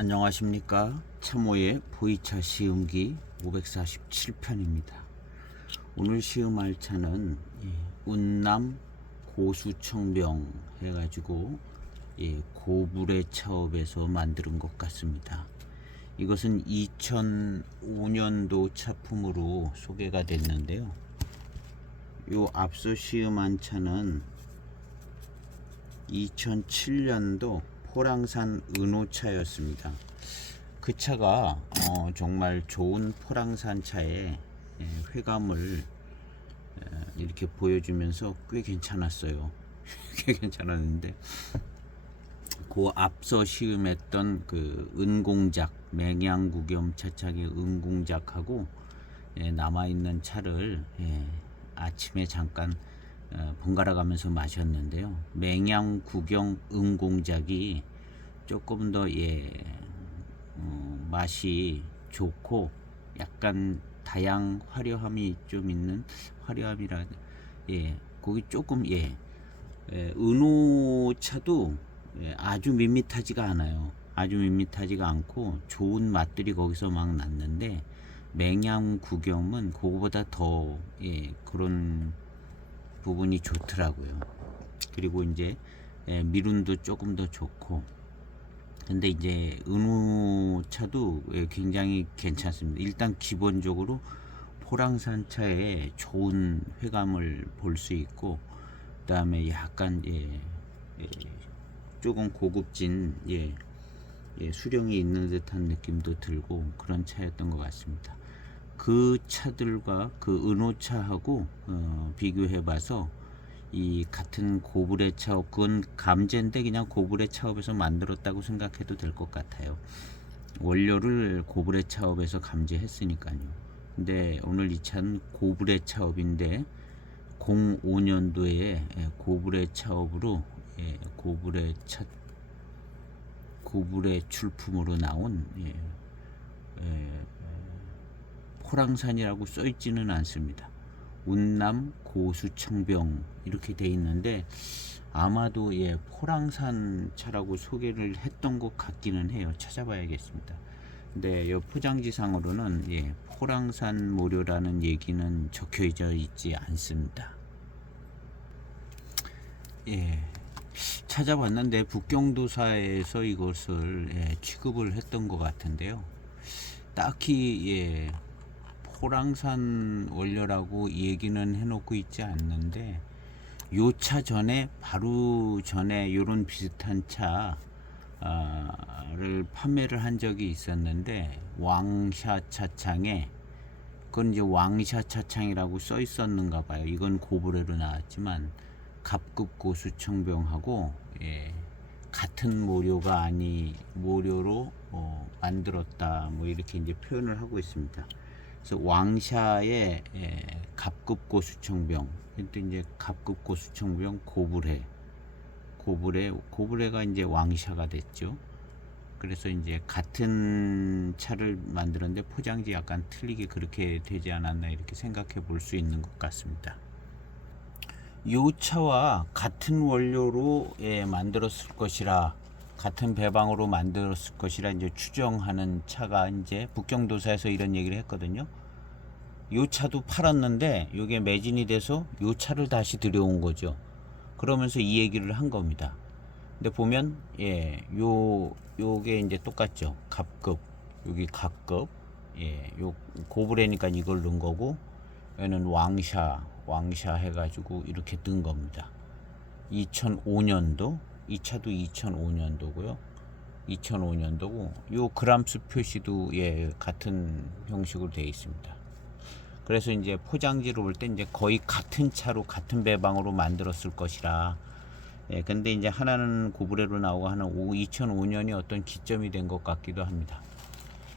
안녕하십니까. 참호의 보이차 시음기 547편입니다. 오늘 시음할 차는 운남 고수청병 해가지고 고불의 차업에서 만든 것 같습니다. 이것은 2005년도 차품으로 소개가 됐는데요. 요 앞서 시음한 차는 2007년도 포랑산 은호차였습니다. 그 차가 정말 좋은 포랑산 차에 회감을 이렇게 보여주면서 꽤 괜찮았어요. 꽤 괜찮았는데 그 앞서 시음했던 그 은공작 맹양구겸 차창의 은공작하고 남아있는 차를 아침에 잠깐 번갈아 가면서 마셨는데요. 맹양구경 은공작이 조금 더 맛이 좋고 약간 다양 화려함이 좀 있는 화려함이라 거기 조금 은호차도 아주 밋밋하지가 않아요. 아주 밋밋하지가 않고 좋은 맛들이 거기서 막 났는데 맹양구경은 그거보다 더 그런 부분이 좋더라고요. 그리고 이제 미룬도 조금 더 좋고, 근데 이제 은호차도 굉장히 괜찮습니다. 일단 기본적으로 포랑산 차에 좋은 회감을 볼 수 있고, 그 다음에 약간 조금 고급진 수령이 있는 듯한 느낌도 들고 그런 차였던 것 같습니다. 그 차들과 그 은호차하고 비교해봐서 이 같은 고불의 차업, 그건 감제인데 그냥 고불의 차업에서 만들었다고 생각해도 될 것 같아요. 원료를 고불의 차업에서 감제했으니까요. 근데 오늘 이 차는 고불의 차업인데 05년도에 고불의 차업으로 고불의 출품으로 나온 포랑산이라고 써있지는 않습니다. 운남 고수청병 이렇게 돼 있는데 아마도 포랑산 차라고 소개를 했던 것 같기는 해요. 찾아봐야겠습니다. 근데 이 포장지상으로는 포랑산 모료라는 얘기는 적혀져 있지 않습니다. 찾아봤는데 북경도사에서 이것을 취급을 했던 것 같은데요. 딱히 포랑산 원료라고 얘기는 해놓고 있지 않는데 요 차 전에 바로 전에 요런 비슷한 차를 판매를 한 적이 있었는데 왕샤 차창에, 그건 이제 왕샤 차창이라고 써 있었는가 봐요. 이건 고불회로 나왔지만 갑급 고수청병하고 같은 모료가 모료로 만들었다, 뭐 이렇게 이제 표현을 하고 있습니다. 그래서 왕샤의 갑급 고수청병, 또 이제 갑급 고수청병 고불회가 이제 왕샤가 됐죠. 그래서 이제 같은 차를 만들었는데 포장지 약간 틀리게 그렇게 되지 않았나 이렇게 생각해 볼 수 있는 것 같습니다. 이 차와 같은 원료로 만들었을 것이라, 같은 배방으로 만들었을 것이라 이제 추정하는 차가 이제 북경도사에서 이런 얘기를 했거든요. 이 차도 팔았는데 이게 매진이 돼서 이 차를 다시 들여온 거죠. 그러면서 이 얘기를 한 겁니다. 근데 보면 요게 이제 똑같죠. 갑급, 여기 갑급, 요 고불회니까 이걸 넣은 거고, 얘는 왕샤 해가지고 이렇게 뜬 겁니다. 2005년도, 이 차도 2005년도고요. 2005년도고, 요 그람수 표시도 같은 형식으로 되어 있습니다. 그래서 이제 포장지로 볼 때 이제 거의 같은 차로 같은 배방으로 만들었을 것이라. 근데 이제 하나는 고불회로 나오고 하나는 2005년이 어떤 기점이 된 것 같기도 합니다.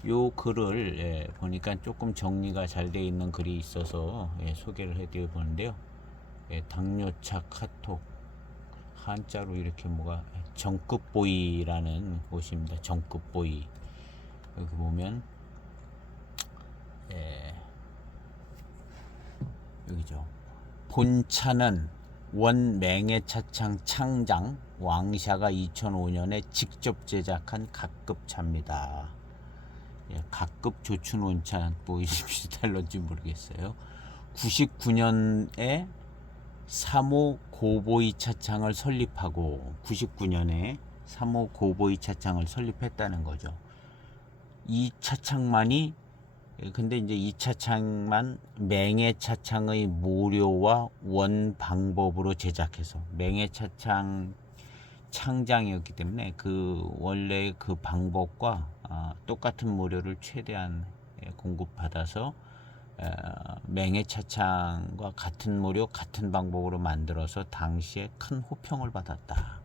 요 글을 보니까 조금 정리가 잘 되어 있는 글이 있어서 소개를 해드려 보는데요. 당뇨차 카톡, 한자로 이렇게 뭐가 정급보이라는 곳입니다. 정급보이. 여기 보면 여기죠. 본차는 원맹해차창 창장 왕샤가 2005년에 직접 제작한 각급 차입니다. 예, 각급 조춘 원차 보이시는지 달런지 모르겠어요. 99년에 3호 고보이 차창을 설립하고 99년에 3호 고보이 차창을 설립했다는 거죠. 이 차창만이 근데 이제 이 차창만 맹해 차창의 모료와 원 방법으로 제작해서 맹해 차창 창장이었기 때문에 그 원래 그 방법과 똑같은 모료를 최대한 공급받아서 맹해 차창과 같은 모료 같은 방법으로 만들어서 당시에 큰 호평을 받았다.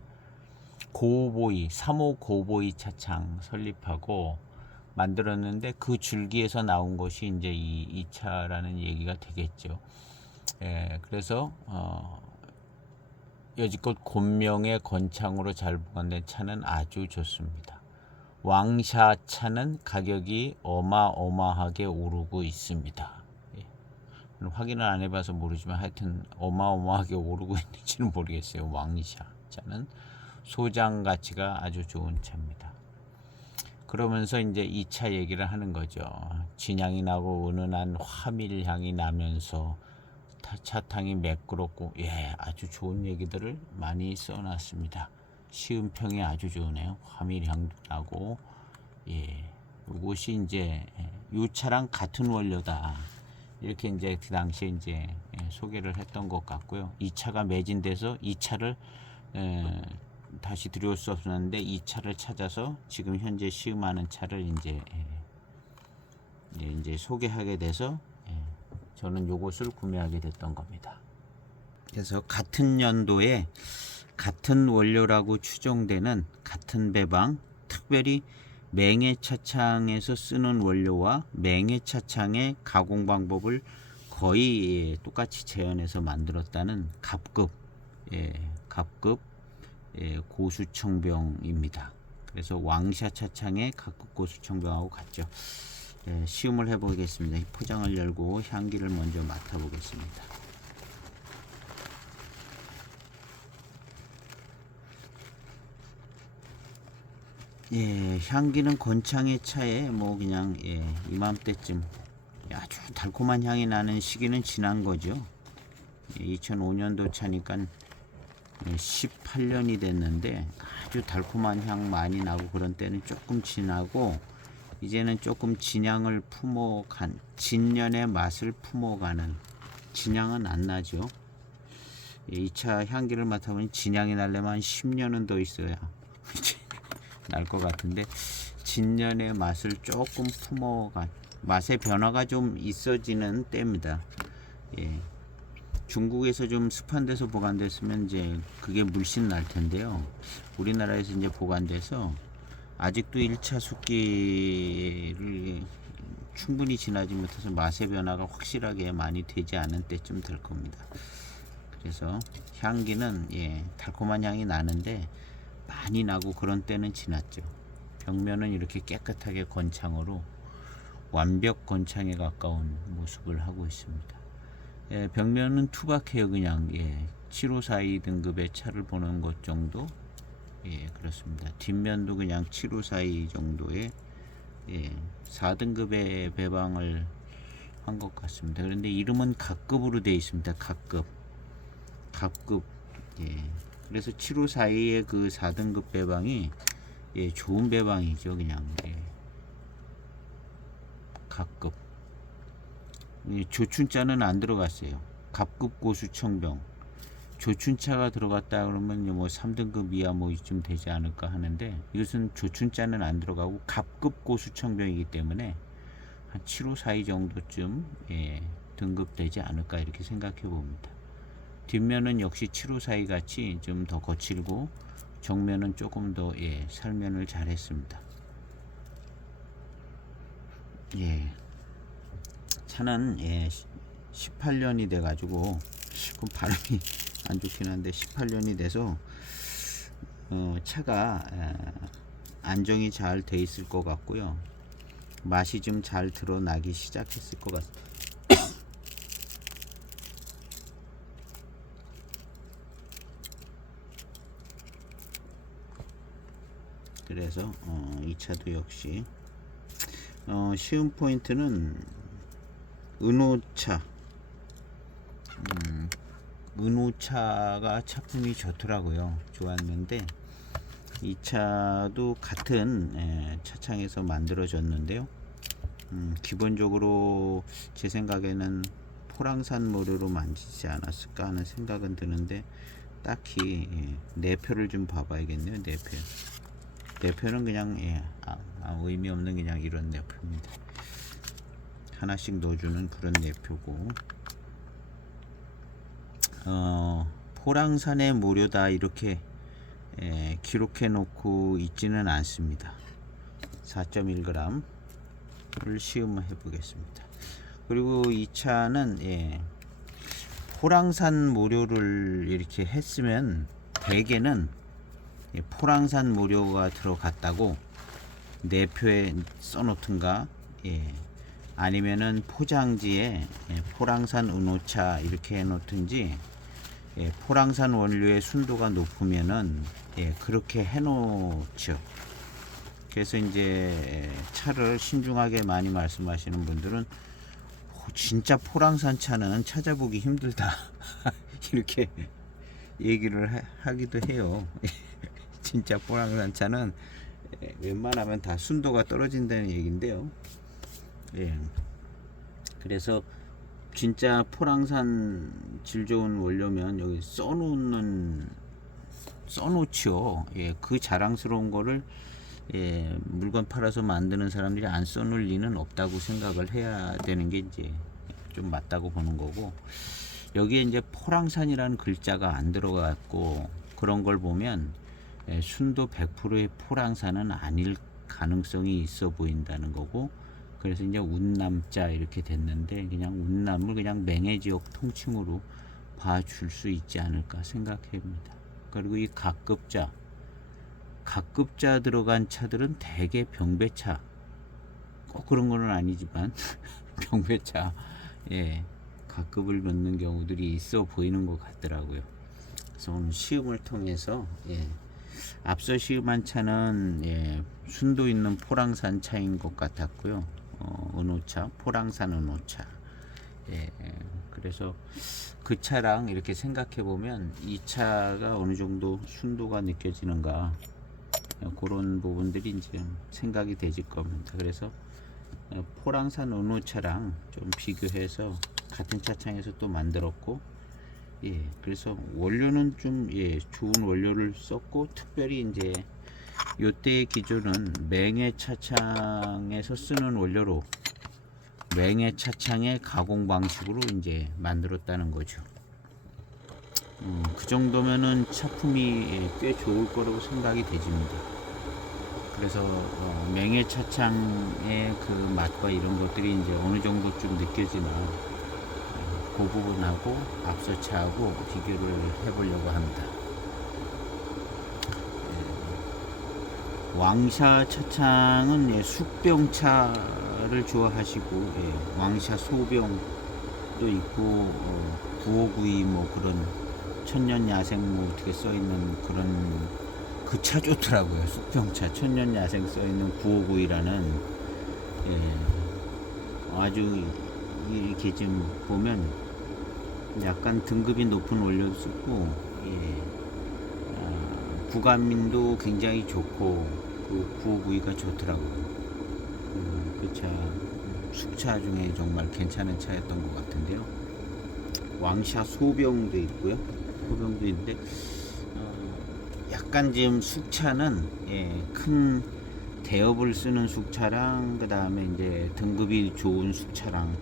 고보이 3호 고보이 차창 설립하고 만들었는데 그 줄기에서 나온 것이 이제 이 차라는 얘기가 되겠죠. 그래서 여지껏 곤명의 건창으로 잘 보관된 차는 아주 좋습니다. 왕샤 차는 가격이 어마어마하게 오르고 있습니다. 확인을 안 해봐서 모르지만 하여튼 어마어마하게 오르고 있는지는 모르겠어요. 왕샤 차는 소장 가치가 아주 좋은 차입니다. 그러면서 이제 이 차 얘기를 하는 거죠. 진향이 나고 은은한 화밀향이 나면서 차탕이 매끄럽고 아주 좋은 얘기들을 많이 써놨습니다. 시음평이 아주 좋으네요. 화밀향도 나고 이것이 이제 이 차랑 같은 원료다. 이렇게 이제 그 당시에 이제 소개를 했던 것 같고요. 이 차가 매진돼서 이 차를 다시 들여올 수 없었는데 이 차를 찾아서 지금 현재 시음하는 차를 이제 소개하게 돼서 저는 요것을 구매하게 됐던 겁니다. 그래서 같은 연도에 같은 원료라고 추정되는 같은 배방, 특별히 맹해 차창에서 쓰는 원료와 맹해 차창의 가공 방법을 거의 똑같이 재현해서 만들었다는 갑급 고수청병입니다. 그래서 왕샤 차창의 각급 고수청병하고 같죠. 시음을 해보겠습니다. 포장을 열고 향기를 먼저 맡아보겠습니다. 향기는 건창의 차에 뭐 그냥 이맘때쯤 아주 달콤한 향이 나는 시기는 지난 거죠. 2005년도 차니까 18년이 됐는데 아주 달콤한 향 많이 나고 그런 때는 조금 지나고 이제는 조금 진향을 품어간 진년의 맛을 품어가는 진향은 안 나죠. 이 차 향기를 맡아보니 진향이 나려면 한 10년은 더 있어야 날 것 같은데 진년의 맛을 조금 품어간 맛의 변화가 좀 있어지는 때입니다. 중국에서 좀 습한 데서 보관됐으면 이제 그게 물씬 날 텐데요. 우리나라에서 이제 보관돼서 아직도 1차 숙기를 충분히 지나지 못해서 맛의 변화가 확실하게 많이 되지 않은 때쯤 될 겁니다. 그래서 향기는 달콤한 향이 나는데 많이 나고 그런 때는 지났죠. 벽면은 이렇게 깨끗하게 건창으로 완벽 건창에 가까운 모습을 하고 있습니다. 벽면은 투박해요. 그냥 7542 등급의 차를 보는 것 정도. 그렇습니다. 뒷면도 그냥 7542 정도의 4등급의 배방을 한 것 같습니다. 그런데 이름은 각급으로 되어 있습니다. 각급. 그래서 7542의 그 4등급 배방이 좋은 배방이죠. 그냥 각급. 조춘자는 안 들어갔어요. 갑급 고수청병. 조춘차가 들어갔다 그러면 뭐 3등급 이하 뭐 이쯤 되지 않을까 하는데 이것은 조춘자는 안 들어가고 갑급 고수청병이기 때문에 한 7542 정도쯤 등급되지 않을까 이렇게 생각해 봅니다. 뒷면은 역시 7542 같이 좀 더 거칠고 정면은 조금 더 살면을 잘 했습니다. 차는 18년이 돼 가지고 발음이 안 좋긴 한데 18년이 돼서 차가 안정이 잘 돼 있을 것 같고요. 맛이 좀 잘 드러나기 시작했을 것 같아요. 차라서 이 차도 역시 쉬운 포인트는 은호차. 은호차가 차품이 좋더라고요. 좋았는데 이 차도 같은 차창에서 만들어졌는데요. 기본적으로 제 생각에는 포랑산 모료로 만지지 않았을까 하는 생각은 드는데 딱히 내표를 좀 봐봐야겠네요. 내표는 그냥 의미 없는 그냥 이런 내표입니다. 하나씩 넣어주는 그런 내표고, 포랑산의 모료다 이렇게 기록해 놓고 있지는 않습니다. 4.1g을 시음을 해 보겠습니다. 그리고 이 차는 포랑산 모료를 이렇게 했으면 대개는 포랑산 모료가 들어갔다고 내표에 써놓든가 아니면은 포장지에 포랑산 은호차 이렇게 해놓든지, 포랑산 원료의 순도가 높으면은 그렇게 해놓죠. 그래서 이제 차를 신중하게 많이 말씀하시는 분들은 진짜 포랑산 차는 찾아보기 힘들다 이렇게 얘기를 하기도 해요. 진짜 포랑산 차는 웬만하면 다 순도가 떨어진다는 얘기인데요. 그래서 진짜 포랑산 질 좋은 원료면 여기 써놓지요. 그 자랑스러운 거를 물건 팔아서 만드는 사람들이 안 써놓을 리는 없다고 생각을 해야 되는 게 이제 좀 맞다고 보는 거고, 여기에 이제 포랑산이라는 글자가 안 들어갔고 그런 걸 보면 순도 100%의 포랑산은 아닐 가능성이 있어 보인다는 거고, 그래서 이제 운남자 이렇게 됐는데 그냥 운남을 그냥 맹해지역 통칭으로 봐줄 수 있지 않을까 생각합니다. 그리고 이 각급자 들어간 차들은 대개 병배차, 꼭 그런 거는 아니지만 병배차 각급을 넣는 경우들이 있어 보이는 것 같더라고요. 그래서 오늘 시음을 통해서 앞서 시음한 차는 순도 있는 포랑산 차인 것 같았고요. 은호차, 포랑산 은호차. 그래서 그 차랑 이렇게 생각해 보면 이 차가 어느 정도 순도가 느껴지는가, 그런 부분들이 이제 생각이 되질 겁니다. 그래서 포랑산 은호차랑 좀 비교해서 같은 차창에서 또 만들었고, 그래서 원료는 좀 좋은 원료를 썼고, 특별히 이제 요때의 기준은 맹해 차창에서 쓰는 원료로 맹해 차창의 가공 방식으로 이제 만들었다는 거죠. 그 정도면은 차품이 꽤 좋을 거라고 생각이 되집니다. 그래서 맹해 차창의 그 맛과 이런 것들이 이제 어느 정도 좀 느껴지나, 그 부분하고 앞서 차하고 비교를 해보려고 합니다. 왕샤 차창은 숙병차를 좋아하시고, 왕샤 소병도 있고, 9592 뭐 그런 천년야생 뭐 어떻게 써있는 그런 그 차 좋더라고요. 숙병차 천년야생 써있는 9592라는 아주 이렇게 좀 보면 약간 등급이 높은 원료도 쓰고, 구간민도 굉장히 좋고, 그 9592가 좋더라고요. 그 차 숙차 중에 정말 괜찮은 차였던 것 같은데요. 왕샤 소병도 있고요. 소병도 있는데 약간 지금 숙차는 큰 대업을 쓰는 숙차랑 그 다음에 이제 등급이 좋은 숙차랑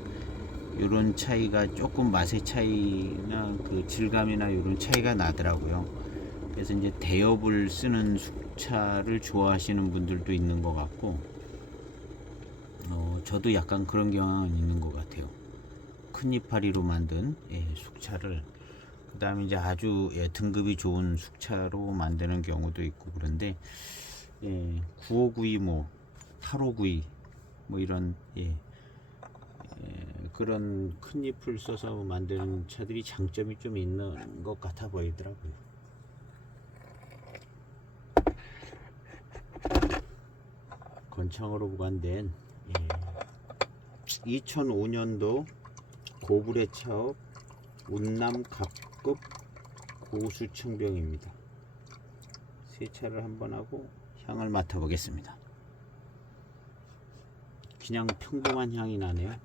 이런 차이가 조금 맛의 차이나 그 질감이나 이런 차이가 나더라고요. 그래서 이제 대업을 쓰는 숙차를 좋아하시는 분들도 있는 것 같고, 저도 약간 그런 경향은 있는 것 같아요. 큰 이파리로 만든 숙차를 그 다음에 이제 아주 등급이 좋은 숙차로 만드는 경우도 있고, 그런데 9592 뭐 8592 뭐 이런 그런 큰 잎을 써서 만드는 차들이 장점이 좀 있는 것 같아 보이더라고요. 건창으로 보관된 2005년도 고불의 차업 운남 갑급 고수청병입니다. 세차를 한번 하고 향을 맡아보겠습니다. 그냥 평범한 향이 나네요.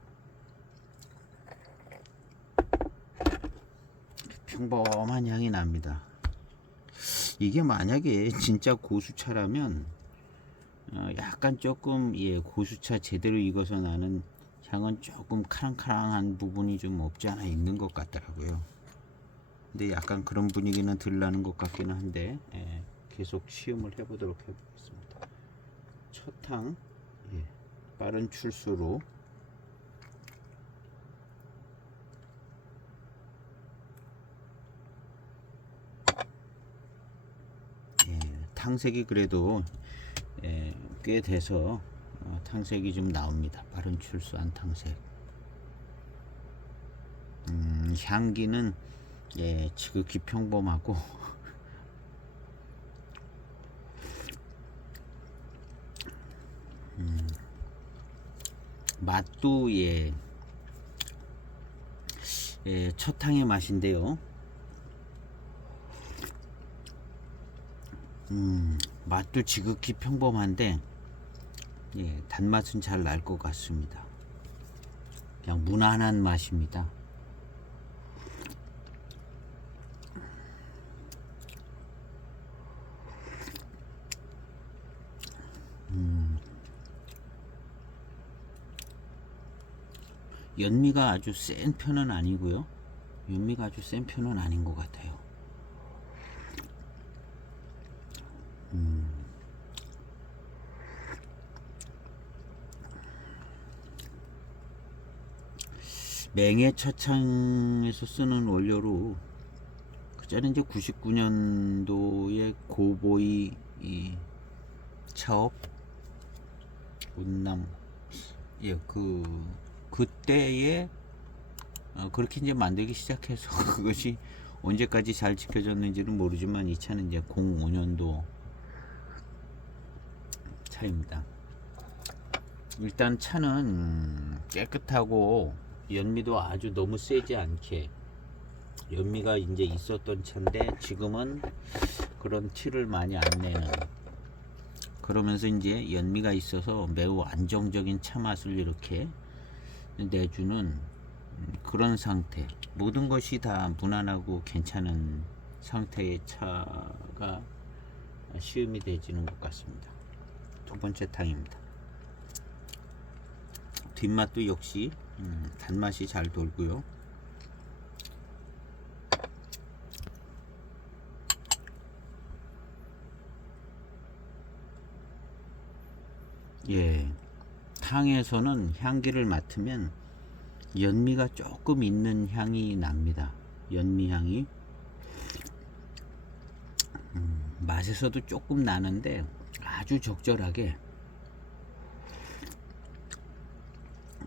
평범한 향이 납니다. 이게 만약에 진짜 고수차라면 약간 조금 고수차 제대로 익어서 나는 향은 조금 카랑카랑한 부분이 좀 없지 않아 있는 것 같더라고요. 근데 약간 그런 분위기는 덜 나는 것 같기는 한데 계속 시음을 해보도록 해보겠습니다. 첫탕 빠른 출수로 탕색이 그래도 꽤 돼서 탕색이 좀 나옵니다. 빠른 출수한 탕색. 향기는 지극히 평범하고 맛도 첫 탕의 맛인데요. 맛도 지극히 평범한데 단맛은 잘 날 것 같습니다. 그냥 무난한 맛입니다. 연미가 아주 센 편은 아니고요. 연미가 아주 센 편은 아닌 것 같아요. 맹해 차창에서 쓰는 원료로 그전에 이제 99년도에 고보이 차업 운남 그때에 그렇게 이제 만들기 시작해서 그것이 언제까지 잘 지켜졌는지는 모르지만 이 차는 이제 05년도 차입니다. 일단 차는 깨끗하고 연미도 아주 너무 세지 않게 연미가 이제 있었던 차인데 지금은 그런 티를 많이 안 내는, 그러면서 이제 연미가 있어서 매우 안정적인 차 맛을 이렇게 내주는 그런 상태. 모든 것이 다 무난하고 괜찮은 상태의 차가 시음이 되지는 것 같습니다. 두 번째 탕입니다. 뒷맛도 역시 단맛이 잘 돌고요. 탕에서는 향기를 맡으면 연미가 조금 있는 향이 납니다. 연미 향이 맛에서도 조금 나는데 아주 적절하게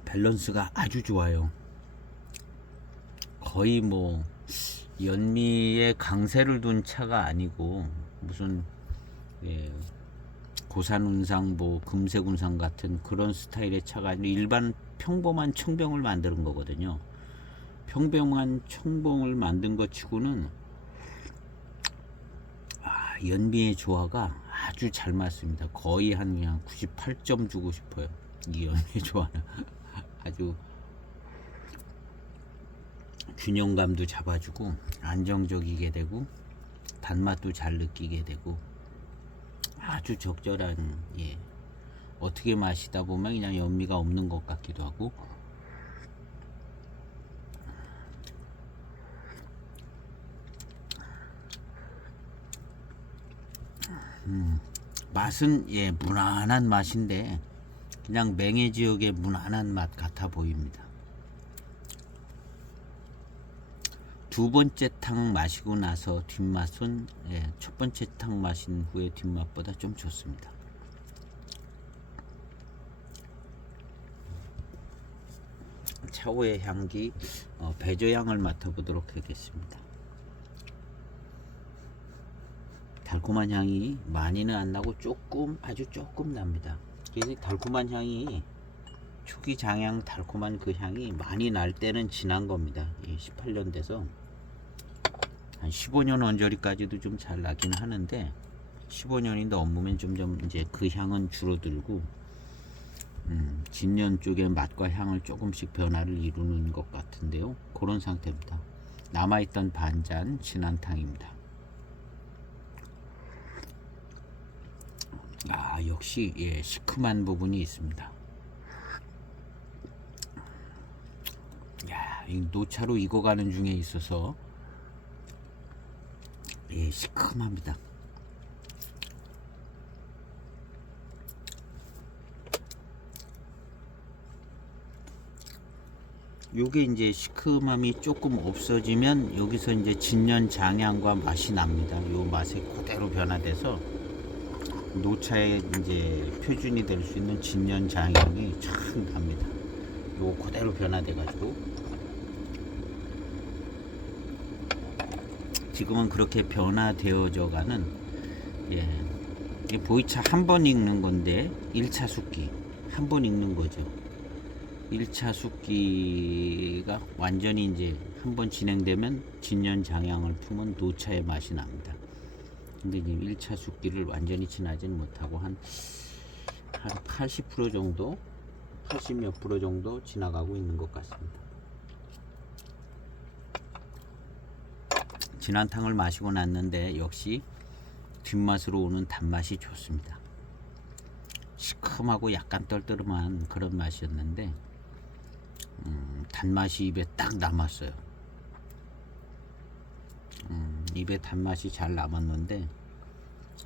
밸런스가 아주 좋아요. 거의 뭐 연미에 강세를 둔 차가 아니고 무슨 고산운상 금색운상 같은 그런 스타일의 차가 아니라 일반 평범한 청병을 만드는 거거든요. 평범한 청병을 만든 것 치고는 연미의 조화가 아주 잘 맞습니다. 거의 한 그냥 98점 주고 싶어요. 이 연미의 조화는 아주 균형감도 잡아주고 안정적이게 되고 단맛도 잘 느끼게 되고 아주 적절한 어떻게 마시다 보면 그냥 연미가 없는 것 같기도 하고 맛은 무난한 맛인데 그냥 맹해 지역의 무난한 맛 같아 보입니다. 두 번째 탕 마시고 나서 뒷맛은 첫 번째 탕 마신 후에 뒷맛보다 좀 좋습니다. 차후의 향기 배저향을 맡아보도록 하겠습니다. 달콤한 향이 많이는 안 나고 조금 아주 조금 납니다. 이 달콤한 향이 초기 장향 달콤한 그 향이 많이 날 때는 지난 겁니다. 18년 돼서 한 15년 언저리까지도 좀 잘 나긴 하는데 15년이 넘으면 점점 이제 그 향은 줄어들고 진년 쪽의 맛과 향을 조금씩 변화를 이루는 것 같은데요. 그런 상태입니다. 남아있던 반잔 진한탕입니다. 아, 역시 시큼한 부분이 있습니다. 야, 이 노차로 익어가는 중에 있어서 시큼합니다. 요게 이제 시큼함이 조금 없어지면 여기서 이제 진년 장향과 맛이 납니다. 요 맛에 그대로 변화돼서 노차의 이제 표준이 될 수 있는 진년 장향이 참 납니다. 요 그대로 변화돼 가지고 지금은 그렇게 변화되어져 가는 보이차 한 번 익는 건데 1차 숙기 한 번 익는 거죠. 1차 숙기가 완전히 이제 한번 진행되면 진년 장향을 품은 노차의 맛이 납니다. 근데 이제 1차 숙기를 완전히 지나진 못하고 한 80% 정도 80 몇 프로 정도 지나가고 있는 것 같습니다. 진한탕을 마시고 났는데 역시 뒷맛으로 오는 단맛이 좋습니다. 시큼하고 약간 떨떠름한 그런 맛이었는데 단맛이 입에 딱 남았어요. 입에 단맛이 잘 남았는데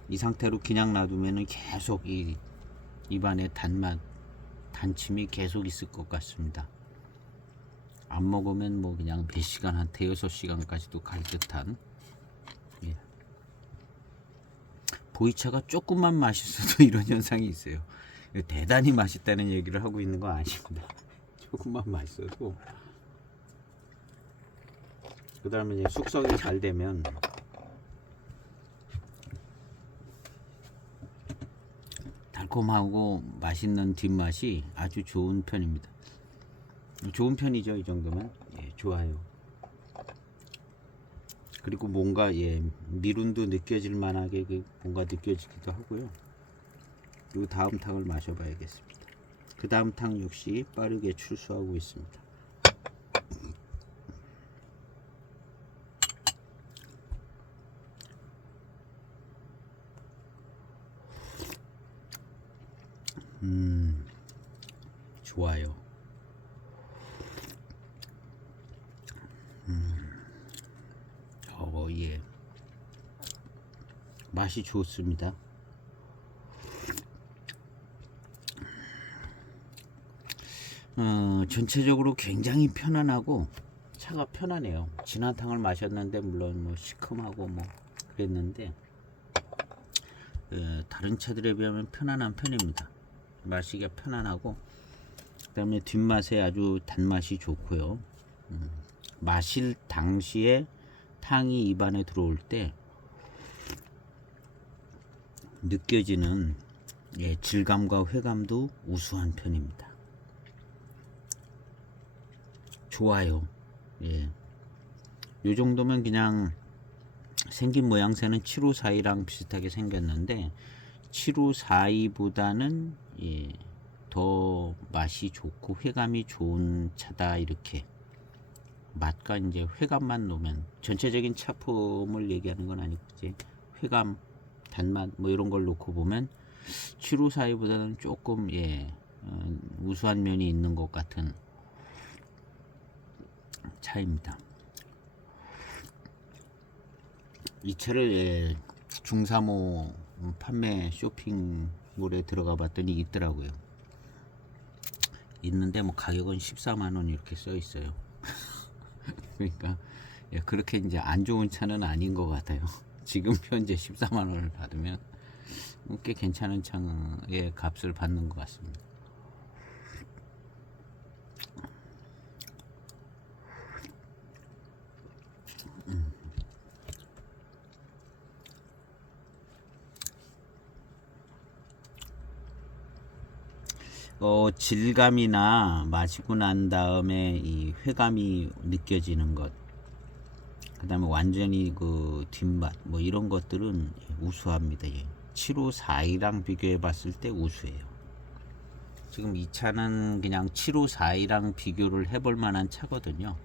이 상태로 그냥 놔두면 계속 이 입안에 단맛 단침이 계속 있을 것 같습니다. 안 먹으면 뭐 그냥 몇 시간 한 대여섯 시간까지도 갈 듯한 보이차가 조금만 맛있어도 이런 현상이 있어요. 대단히 맛있다는 얘기를 하고 있는 거 아닙니다. 조금만 맛있어도 그 다음에 이제 숙성이 잘 되면 달콤하고 맛있는 뒷맛이 아주 좋은 편입니다. 좋은 편이죠. 이 정도면 좋아요. 그리고 뭔가 미룬도 느껴질 만하게 뭔가 느껴지기도 하고요. 그리고 다음 탕을 마셔봐야겠습니다. 그 다음 탕 역시 빠르게 출수하고 있습니다. 좋아요. 맛이 좋습니다. 전체적으로 굉장히 편안하고 차가 편하네요. 진한탕을 마셨는데 물론 뭐 시큼하고 뭐 그랬는데 다른 차들에 비하면 편안한 편입니다. 마시기가 편안하고 그 다음에 뒷맛에 아주 단맛이 좋고요. 마실 당시에 탕이 입안에 들어올 때 느껴지는 질감과 회감도 우수한 편입니다. 좋아요. 요 정도면 그냥 생긴 모양새는 7542랑 비슷하게 생겼는데 7542보다는 더 맛이 좋고 회감이 좋은 차다. 이렇게 맛과 이제 회감만 놓으면 전체적인 차품을 얘기하는 건 아니고 이제 회감 단맛 뭐 이런 걸 놓고 보면 7542보다는 조금 우수한 면이 있는 것 같은 차입니다. 이 차를 중삼호 판매 쇼핑몰에 들어가 봤더니 있더라고요. 있는데 뭐 가격은 14만원 이렇게 써 있어요. 그러니까 그렇게 이제 안 좋은 차는 아닌 것 같아요. 지금 현재 14만원을 받으면 꽤 괜찮은 차의 값을 받는 것 같습니다. 질감이나 마시고 난 다음에 이 회감이 느껴지는 것, 그 다음에 완전히 그 뒷맛 뭐 이런 것들은 우수합니다. 예. 754이랑 비교해 봤을 때 우수해요. 지금 이 차는 그냥 754이랑 비교를 해볼 만한 차거든요.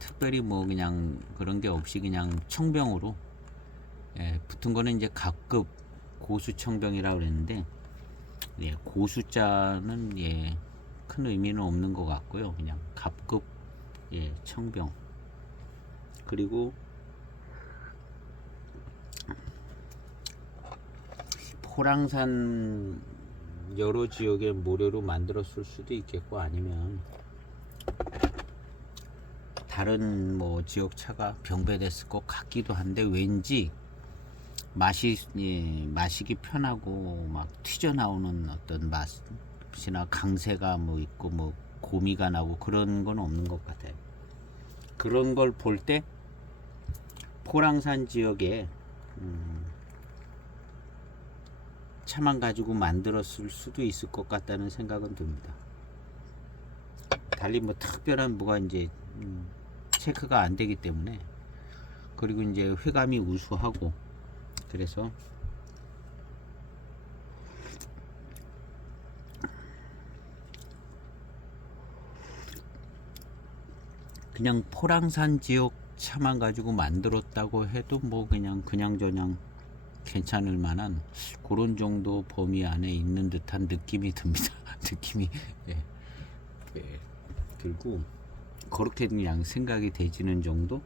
특별히 뭐 그냥 그런 게 없이 그냥 청병으로, 예, 붙은 거는 이제 갑급 고수 청병이라고 그랬는데, 예, 고수자는 예, 큰 의미는 없는 것 같고요. 그냥 갑급, 예, 청병. 그리고 포랑산 여러 지역의 모료로 만들었을 수도 있겠고, 아니면 다른 뭐 지역 차가 병배됐을 것 같기도 한데, 왠지 예, 마시기 편하고 막 튀져나오는 어떤 맛이나 강세가 뭐 있고 뭐 고미가 나고 그런 건 없는 것 같아요. 그런 걸 볼 때 포랑산 지역에 차만 가지고 만들었을 수도 있을 것 같다는 생각은 듭니다. 달리 뭐 특별한 뭐가 이제 체크가 안 되기 때문에, 그리고 이제 회감이 우수하고, 그래서 그냥 포랑산 지역 차만 가지고 만들었다고 해도 뭐 그냥저냥 괜찮을 만한 그런 정도 범위 안에 있는 듯한 느낌이 듭니다. 느낌이, 예, 예, 들고 그렇게 그냥 생각이 되지는 정도.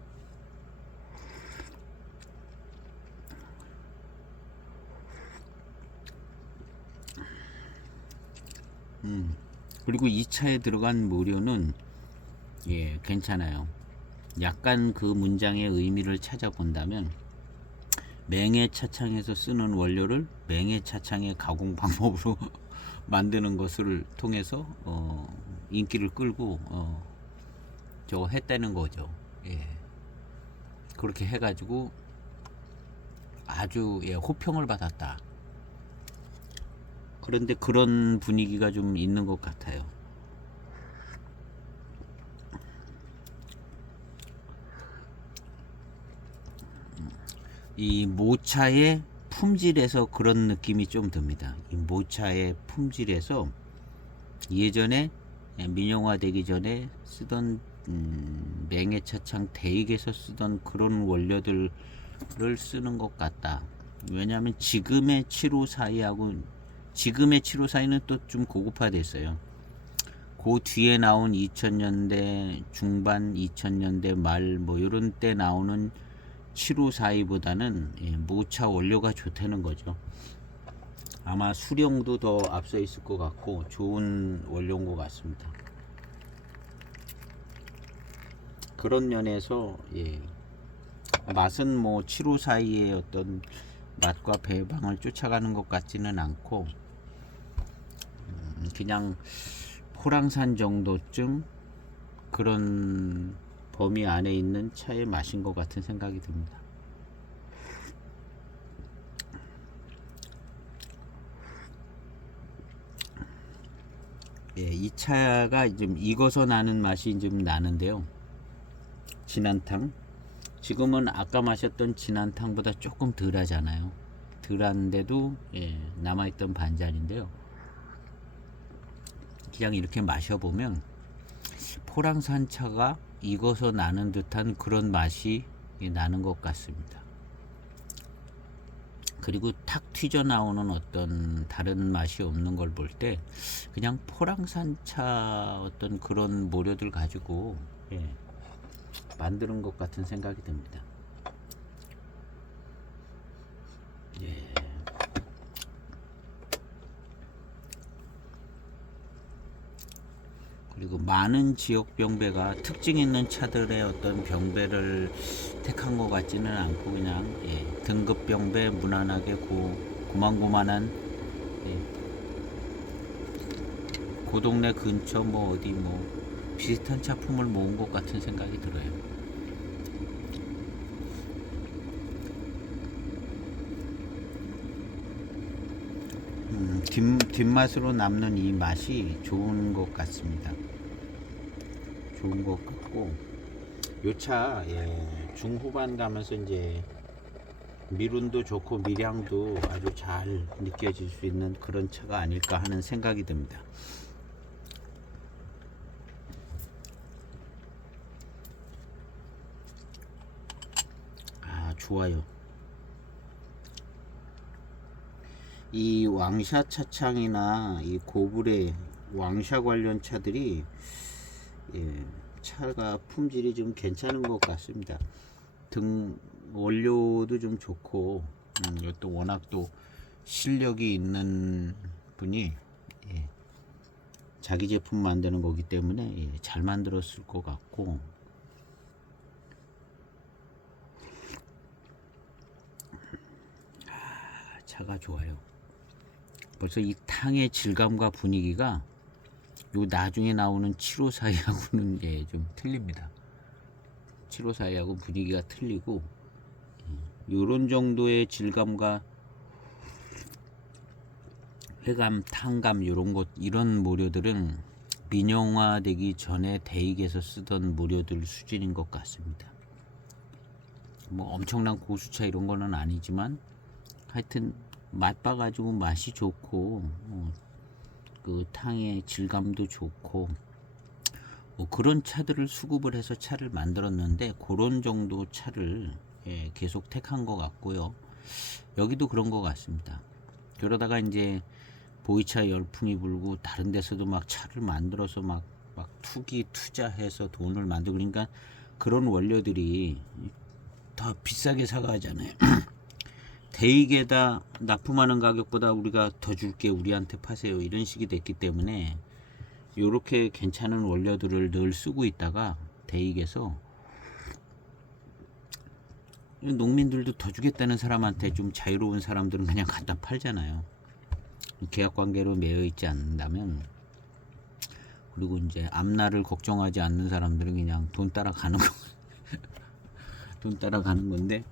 그리고 이 차에 들어간 모료는 예, 괜찮아요. 약간 그 문장의 의미를 찾아본다면, 맹해 차창에서 쓰는 원료를 맹해 차창의 가공 방법으로 만드는 것을 통해서 인기를 끌고 저거 했다는 거죠. 예. 그렇게 해가지고 아주, 예, 호평을 받았다. 그런데 그런 분위기가 좀 있는 것 같아요. 이 모차의 품질에서 그런 느낌이 좀 듭니다. 이 모차의 품질에서 예전에 민영화되기 전에 쓰던 맹해차창 대익에서 쓰던 그런 원료들을 쓰는 것 같다. 왜냐하면 지금의 754하고 지금의 754는 또 좀 고급화됐어요. 그 뒤에 나온 2000년대 중반 2000년대 말 뭐 이런 때 나오는 7542보다는 모차 원료가 좋다는 거죠. 아마 수령도 더 앞서 있을 것 같고 좋은 원료인 것 같습니다. 그런 면에서 예, 맛은 뭐 7542의 어떤 맛과 배방을 쫓아가는 것 같지는 않고, 그냥 포랑산 정도쯤 그런 범위 안에 있는 차의 맛인 것 같은 생각이 듭니다. 예, 이 차가 좀 익어서 나는 맛이 좀 나는데요. 진한탕, 지금은 아까 마셨던 진한탕보다 조금 덜 하잖아요. 덜한데도 예, 남아있던 반잔인데요. 그냥 이렇게 마셔보면 포랑산 차가 익어서 나는 듯한 그런 맛이 나는 것 같습니다. 그리고 탁 튀져 나오는 어떤 다른 맛이 없는 걸 볼 때 그냥 포랑산 차 어떤 그런 모료들 가지고 예, 만드는 것 같은 생각이 듭니다. 예. 그리고 많은 지역 병배가 특징 있는 차들의 어떤 병배를 택한 것 같지는 않고, 그냥 예, 등급 병배 무난하게 고만고만한 예, 그 동네 근처 뭐 어디 뭐 비슷한 차품을 모은 것 같은 생각이 들어요. 뒷맛으로 남는 이 맛이 좋은 것 같습니다. 좋은 것 같고, 요 차, 예, 중후반 가면서 이제 미룬도 좋고 미량도 아주 잘 느껴질 수 있는 그런 차가 아닐까 하는 생각이 듭니다. 아, 좋아요. 이 왕샤 차창이나 이 고블의 왕샤 관련 차들이, 예, 차가 품질이 좀 괜찮은 것 같습니다. 등 원료도 좀 좋고, 또 워낙 또 실력이 있는 분이, 예, 자기 제품 만드는 거기 때문에, 예, 잘 만들었을 것 같고, 차가 좋아요. 벌써 이 탕의 질감과 분위기가 요 나중에 나오는 754하고는 예, 좀 틀립니다. 754하고 분위기가 틀리고, 요런 정도의 질감과 회감, 탕감 요런 것, 이런 모료들은 민영화되기 전에 대익에서 쓰던 모료들 수준인 것 같습니다. 뭐 엄청난 고수차 이런 거는 아니지만 하여튼 맛봐가지고 맛이 좋고, 그 탕의 질감도 좋고, 뭐 그런 차들을 수급을 해서 차를 만들었는데 그런 정도 차를, 예, 계속 택한 것 같고요. 여기도 그런 것 같습니다. 그러다가 이제 보이차 열풍이 불고 다른 데서도 막 차를 만들어서 막 투기 투자해서 돈을 만들고, 그러니까 그런 원료들이 다 비싸게 사가잖아요. 대익에다 납품하는 가격보다 우리가 더 줄게, 우리한테 파세요, 이런 식이 됐기 때문에 요렇게 괜찮은 원료들을 늘 쓰고 있다가 대익에서 농민들도 더 주겠다는 사람한테, 좀 자유로운 사람들은 그냥 갖다 팔잖아요. 계약 관계로 매여 있지 않는다면. 그리고 이제 앞날을 걱정하지 않는 사람들은 그냥 돈 따라가는 거. 돈 따라가는 건데,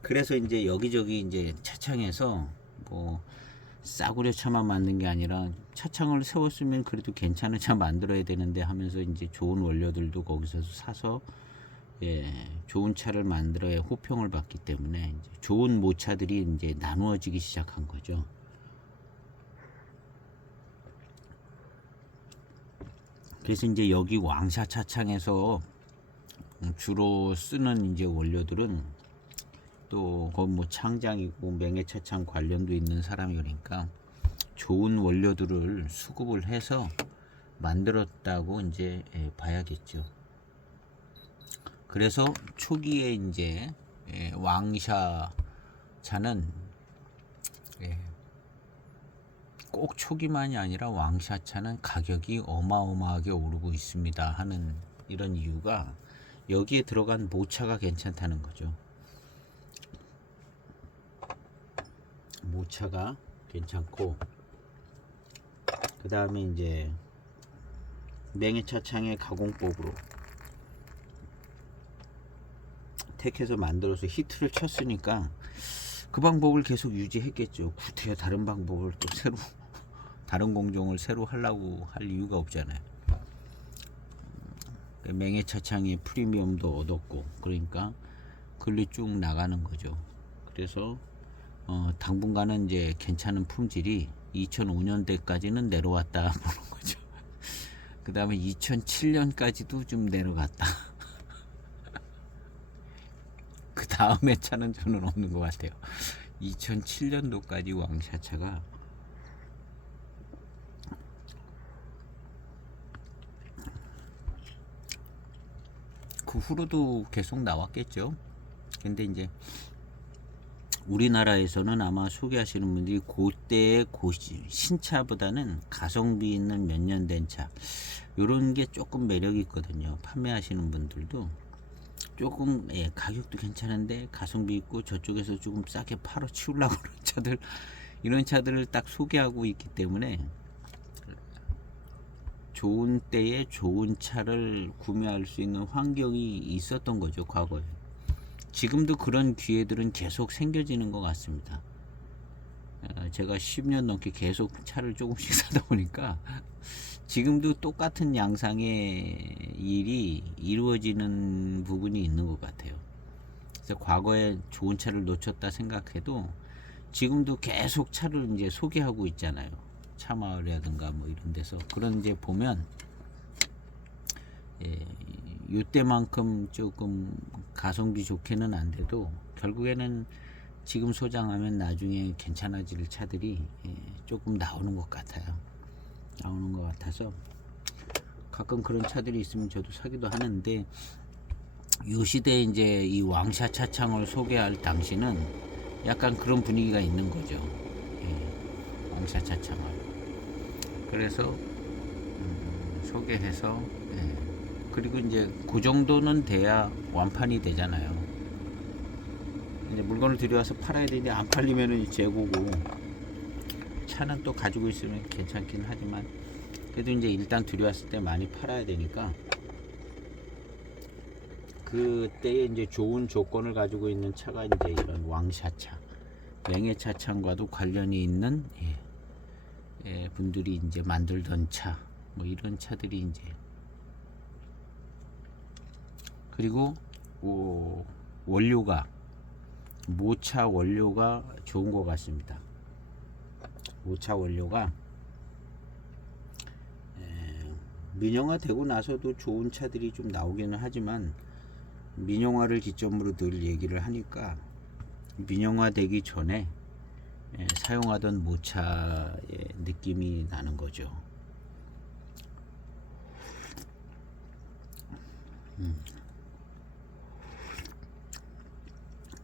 그래서 이제 여기저기 이제 차창에서 뭐 싸구려 차만 만든 게 아니라 차창을 세웠으면 그래도 괜찮은 차 만들어야 되는데 하면서 이제 좋은 원료들도 거기서 사서, 예, 좋은 차를 만들어야 호평을 받기 때문에 이제 좋은 모차들이 이제 나누어지기 시작한 거죠. 그래서 이제 여기 왕샤 차창에서 주로 쓰는 이제 원료들은 또 거기 뭐 창장이고 맹해차창 관련도 있는 사람이, 그러니까 좋은 원료들을 수급을 해서 만들었다고 이제, 예, 봐야겠죠. 그래서 초기에 이제, 예, 왕샤 차는, 예, 꼭 초기만이 아니라 왕샤 차는 가격이 어마어마하게 오르고 있습니다 하는 이런 이유가 여기에 들어간 모차가 괜찮다는 거죠. 모차가 괜찮고, 그 다음에 이제 맹해차창의 가공법으로 택해서 만들어서 히트를 쳤으니까 그 방법을 계속 유지했겠죠. 구태여 다른 방법을 또 새로 다른 공정을 새로 하려고 할 이유가 없잖아요. 맹해차창의 프리미엄도 얻었고, 그러니까 글리 쭉 나가는 거죠. 그래서 당분간은 이제 괜찮은 품질이 2005년대까지는 내려왔다 보는 거죠. 그 다음에 2007년까지도 좀 내려갔다. 그 다음에 차는 저는 없는 것 같아요. 2007년도까지 왕샤차가 그 후로도 계속 나왔겠죠. 근데 이제 우리나라에서는 아마 소개하시는 분들이 그때의 신차보다는 가성비 있는 몇 년 된 차, 요런 게 조금 매력이 있거든요. 판매하시는 분들도 조금, 예, 가격도 괜찮은데 가성비 있고 저쪽에서 조금 싸게 팔아 치우려고 하는 차들, 이런 차들을 딱 소개하고 있기 때문에 좋은 때에 좋은 차를 구매할 수 있는 환경이 있었던 거죠, 과거에. 지금도 그런 기회들은 계속 생겨지는 것 같습니다. 제가 10년 넘게 계속 차를 조금씩 사다 보니까 지금도 똑같은 양상의 일이 이루어지는 부분이 있는 것 같아요. 그래서 과거에 좋은 차를 놓쳤다 생각해도 지금도 계속 차를 이제 소개하고 있잖아요. 차마을이라든가 뭐 이런 데서. 그런 이제 보면 이때만큼 조금 가성비 좋게는 안 돼도 결국에는 지금 소장하면 나중에 괜찮아질 차들이 조금 나오는 것 같아요. 나오는 것 같아서 가끔 그런 차들이 있으면 저도 사기도 하는데, 요 시대에 이제 이 왕샤 차창을 소개할 당시는 약간 그런 분위기가 있는 거죠. 왕샤 차창을. 그래서 소개해서 그리고 이제 그 정도는 돼야 완판이 되잖아요. 이제 물건을 들여와서 팔아야 되는데 안 팔리면은 재고고, 차는 또 가지고 있으면 괜찮긴 하지만 그래도 이제 일단 들여왔을 때 많이 팔아야 되니까 그때에 이제 좋은 조건을 가지고 있는 차가 이제 이런 왕샤차, 맹해차창과도 관련이 있는 분들이 이제 만들던 차, 뭐 이런 차들이 이제. 그리고 원료가, 모차 원료가 좋은 것 같습니다. 모차 원료가 민영화 되고 나서도 좋은 차들이 좀 나오기는 하지만, 민영화를 기점으로 늘 얘기를 하니까 민영화 되기 전에 사용하던 모차의 느낌이 나는 거죠.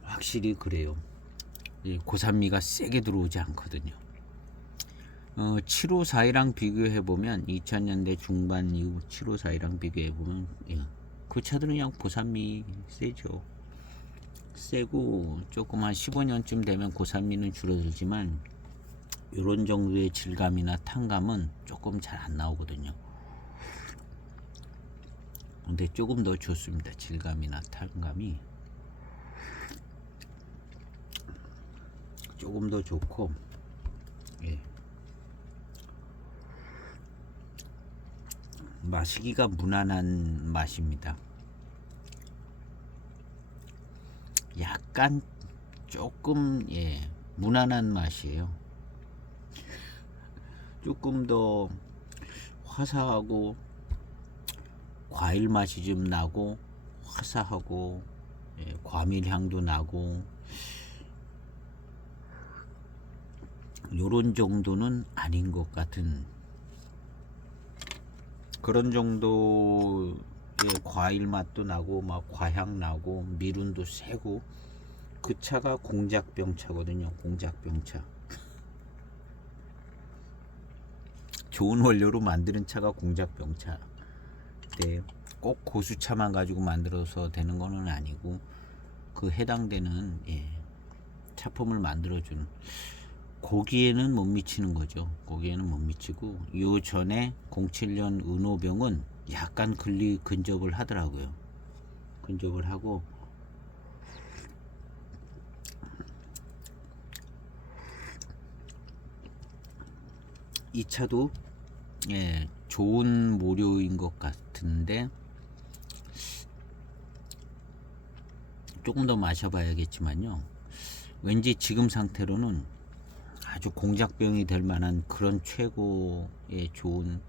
확실히 그래요. 고산미가 세게 들어오지 않거든요. 754랑 비교해보면 2000년대 중반 이후 754랑 비교해보면 그 차들은 그냥 고산미 세죠. 세고 조금 한 15년쯤 되면 고산미는 줄어들지만 이런 정도의 질감이나 탕감은 조금 잘 안 나오거든요. 근데 조금 더 좋습니다. 질감이나 탕감이 조금 더 좋고, 마시기가 무난한 맛입니다. 약간 조금 무난한 맛이에요. 조금 더 화사하고 과일 맛이 좀 나고, 화사하고 과밀 향도 나고, 요런 정도는 아닌 것 같은 그런 정도의 과일 맛도 나고, 막 과향 나고, 미륜도 세고. 그 차가 공작병 차거든요. 공작병 차. 좋은 원료로 만드는 차가 공작병 차. 꼭 고수차만 가지고 만들어서 되는 거는 아니고, 그 해당되는 차품을 만들어주는, 거기에는 못 미치는 거죠. 거기에는 못 미치고, 요 전에 07년 은호병은 약간 근접을 하더라고요. 근접을 하고, 이 차도 좋은 모료인 것 같은데 조금 더 마셔봐야겠지만요, 왠지 지금 상태로는 아주 공작병이 될 만한 그런 최고의 좋은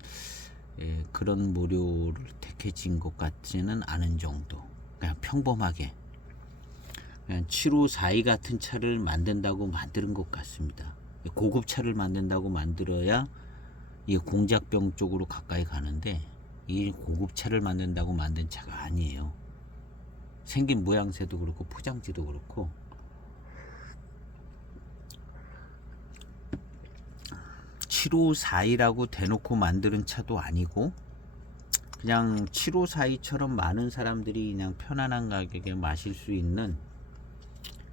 그런 모료를 택해진 것 같지는 않은 정도. 그냥 평범하게 그냥 7542 같은 차를 만든다고 만드는 것 같습니다. 고급 차를 만든다고 만들어야 이 공작병 쪽으로 가까이 가는데, 이 고급 차를 만든다고 만든 차가 아니에요. 생긴 모양새도 그렇고 포장지도 그렇고. 7542라고 대놓고 만드는 차도 아니고, 그냥 7542처럼 많은 사람들이 그냥 편안한 가격에 마실 수 있는,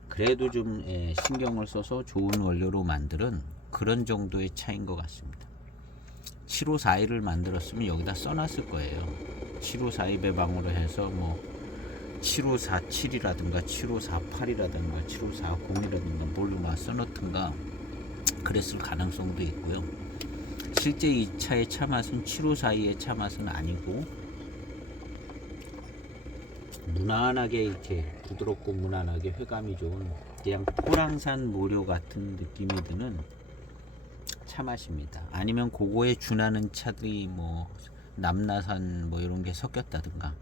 그래도 좀 신경을 써서 좋은 원료로 만드는 그런 정도의 차인 것 같습니다. 7542를 만들었으면 여기다 써놨을 거예요. 7542 배방으로 해서 뭐 7547이라든가 7548이라든가 7540이라든가 뭘로 막 써놓든가 그랬을 가능성도 있고요. 실제 이 차의 차 맛은 754의 차 맛은 아니고 무난하게 이렇게 부드럽고 무난하게 회감이 좋은 그냥 포랑산 모료 같은 느낌이 드는 차 맛입니다. 아니면 그거에 준하는 차들이 뭐 남나산 뭐 이런 게 섞였다든가,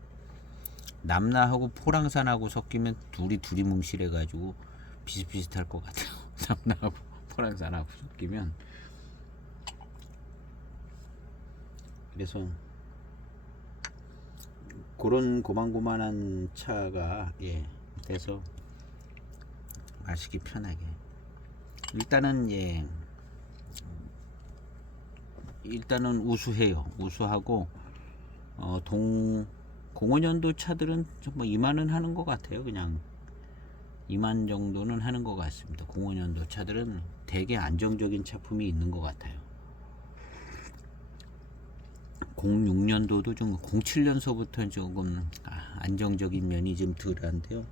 남나하고 포랑산하고 섞이면 둘이 뭉실해 가지고 비슷비슷할 것 같아요. 남나하고 포랑산하고 섞이면. 그래서 그런 고만고만한 차가 돼서 마시기 편하게 일단은 일단은 우수해요. 우수하고 동 05년도 차들은 뭐 2만원 하는 것 같아요. 그냥 2만 정도는 하는 것 같습니다. 05년도 차들은 되게 안정적인 차품이 있는 것 같아요. 06년도도 좀 07년서부터 조금 안정적인 면이 좀 덜한데요.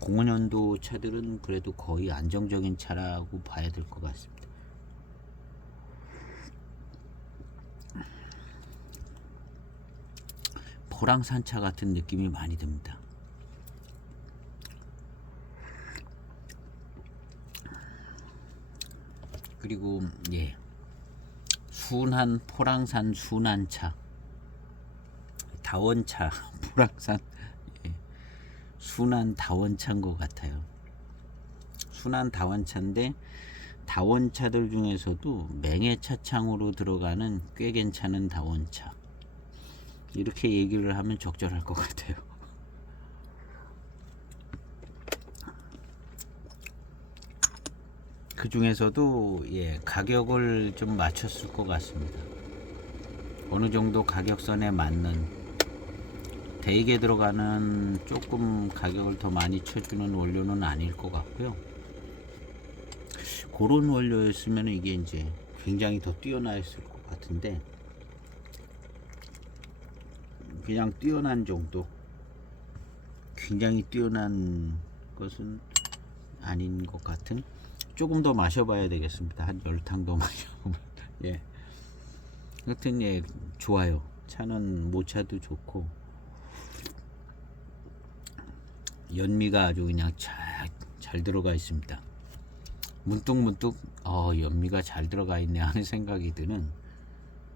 05년도 차들은 그래도 거의 안정적인 차라고 봐야 될 것 같습니다. 포랑산차 같은 느낌이 많이 듭니다. 그리고 순한 포랑산 순한차, 다원차, 포랑산 순한 다원차인 것 같아요. 순한 다원차인데 다원차들 중에서도 맹해차창으로 들어가는 꽤 괜찮은 다원차, 이렇게 얘기를 하면 적절할 것 같아요. 그 중에서도 가격을 좀 맞췄을 것 같습니다. 어느 정도 가격선에 맞는, 대익에 들어가는 조금 가격을 더 많이 쳐주는 원료는 아닐 것 같고요. 그런 원료였으면 이게 이제 굉장히 더 뛰어나있을 것 같은데, 그냥 뛰어난 정도, 굉장히 뛰어난 것은 아닌 것 같은, 조금 더 마셔봐야 되겠습니다. 한 10탕 더 마셔보면. 하여튼 좋아요. 차는 모차도 좋고 연미가 아주 그냥 잘 들어가 있습니다. 문득 연미가 잘 들어가 있네 하는 생각이 드는,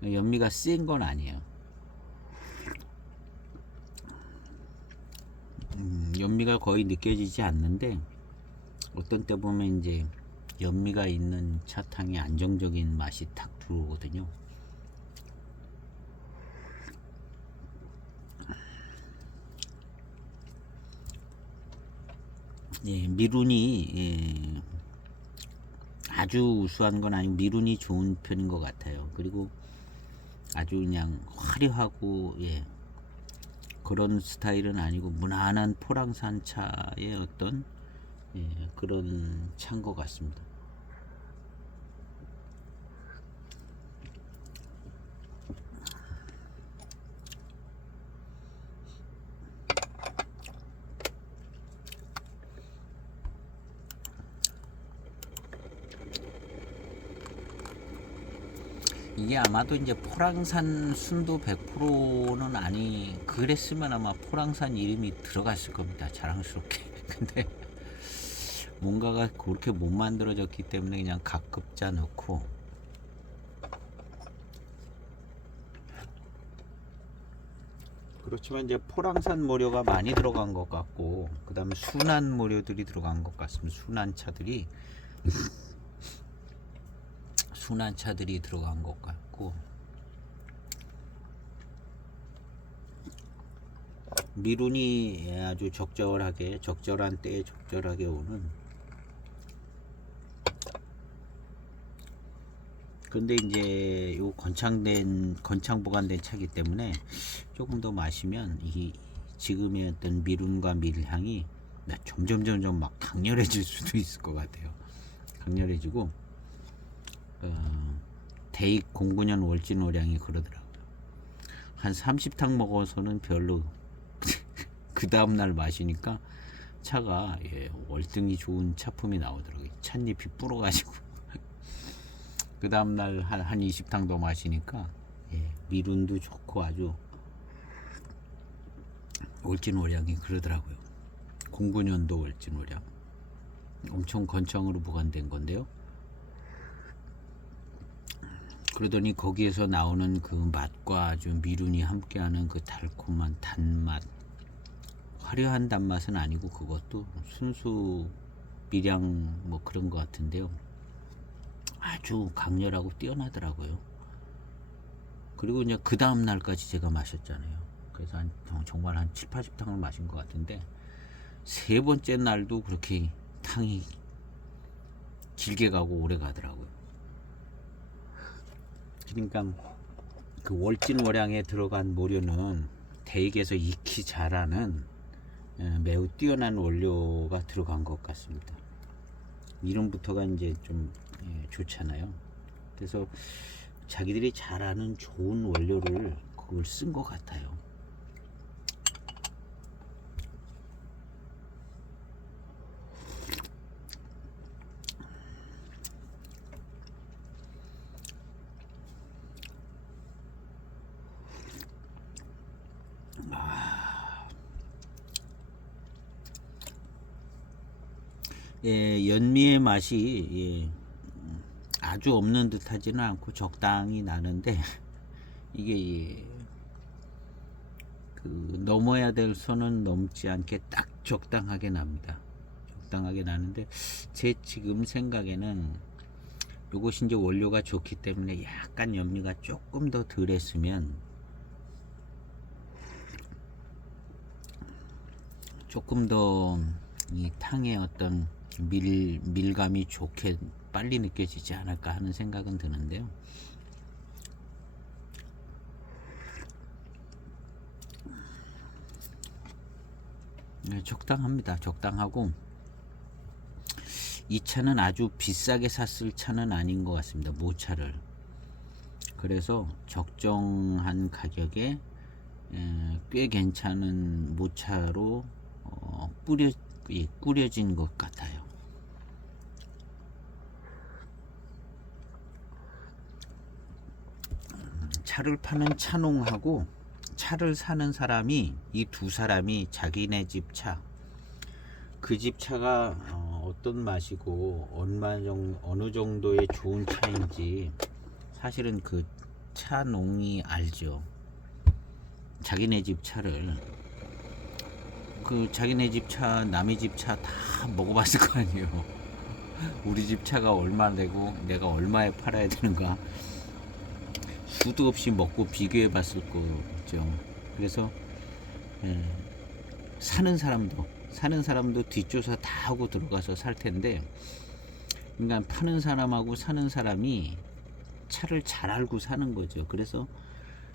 연미가 센 건 아니에요. 연미가 거의 느껴지지 않는데 어떤 때 보면 이제 연미가 있는 차탕에 안정적인 맛이 탁 들어오거든요. 미룬이 아주 우수한 건 아니고 미룬이 좋은 편인 것 같아요. 그리고 아주 그냥 화려하고 그런 스타일은 아니고 무난한 포랑산 차의 어떤 그런 차인 것 같습니다. 이게 아마도 이제 포랑산 순도 100%는 아니, 그랬으면 아마 포랑산 이름이 들어갔을 겁니다. 자랑스럽게. 근데 뭔가가 그렇게 못 만들어졌기 때문에 그냥 가급자 넣고, 그렇지만 이제 포랑산 모료가 많이 들어간 것 같고, 그 다음에 순한 모료들이 들어간 것 같습니다. 순한 차들이 들어간 것 같고, 미룬이 아주 적절한 때에 적절하게 오는. 근데 이제 요 건창 보관된 차기 때문에 조금 더 마시면 이 지금의 어떤 미룬과 밀향이 점점 막 강렬해질 수도 있을 것 같아요. 강렬해지고, 대익 09년 월진오량이 그러더라고요. 한 30탕 먹어서는 별로 그 다음날 마시니까 차가 월등히 좋은 차품이 나오더라고요. 찻잎이 불어가지고 그 다음날 한 20탕 더 마시니까 미룬도 좋고 아주 월진월양이 그러더라고요. 09년도 월진월양 엄청 건청으로 보관된 건데요. 그러더니 거기에서 나오는 그 맛과 아주 미룬이 함께하는 그 달콤한 단맛, 화려한 단맛은 아니고 그것도 순수 미량 뭐 그런 것 같은데요. 아주 강렬하고 뛰어나더라고요. 그리고 이제 그 다음 날까지 제가 마셨잖아요. 그래서 정말 한 7, 80탕을 마신 것 같은데 세 번째 날도 그렇게 탕이 길게 가고 오래 가더라고요. 그러니까 그 월진월양에 들어간 모료는 대익에서 익히 자라는 매우 뛰어난 원료가 들어간 것 같습니다. 이름부터가 이제 좀 좋잖아요. 그래서 자기들이 잘 아는 좋은 원료를 그걸 쓴 것 같아요. 연미의 맛이 아주 없는 듯 하지는 않고 적당히 나는데 이게 그 넘어야 될 선은 넘지 않게 딱 적당하게 납니다. 적당하게 나는데 제 지금 생각에는 이것이 이제 원료가 좋기 때문에 약간 연미가 조금 더 덜 했으면 조금 더 이 탕의 어떤 밀감이 좋게 빨리 느껴지지 않을까 하는 생각은 드는데요. 적당합니다. 적당하고 이 차는 아주 비싸게 샀을 차는 아닌 것 같습니다. 모차를. 그래서 적정한 가격에 꽤 괜찮은 모차로 꾸려진 것 같아요. 차를 파는 차농하고 차를 사는 사람이 이 두 사람이 자기네 집 차, 그 집 차가 어떤 맛이고 어느 정도의 좋은 차인지 사실은 그 차농이 알죠. 자기네 집 차를 그 자기네 집 차, 남의 집 차 다 먹어봤을 거 아니에요. 우리 집 차가 얼마 내고 내가 얼마에 팔아야 되는가 수도 없이 먹고 비교해 봤을 거죠. 그래서 사는 사람도 뒷조사 다 하고 들어가서 살 텐데, 그러니까 파는 사람하고 사는 사람이 차를 잘 알고 사는 거죠. 그래서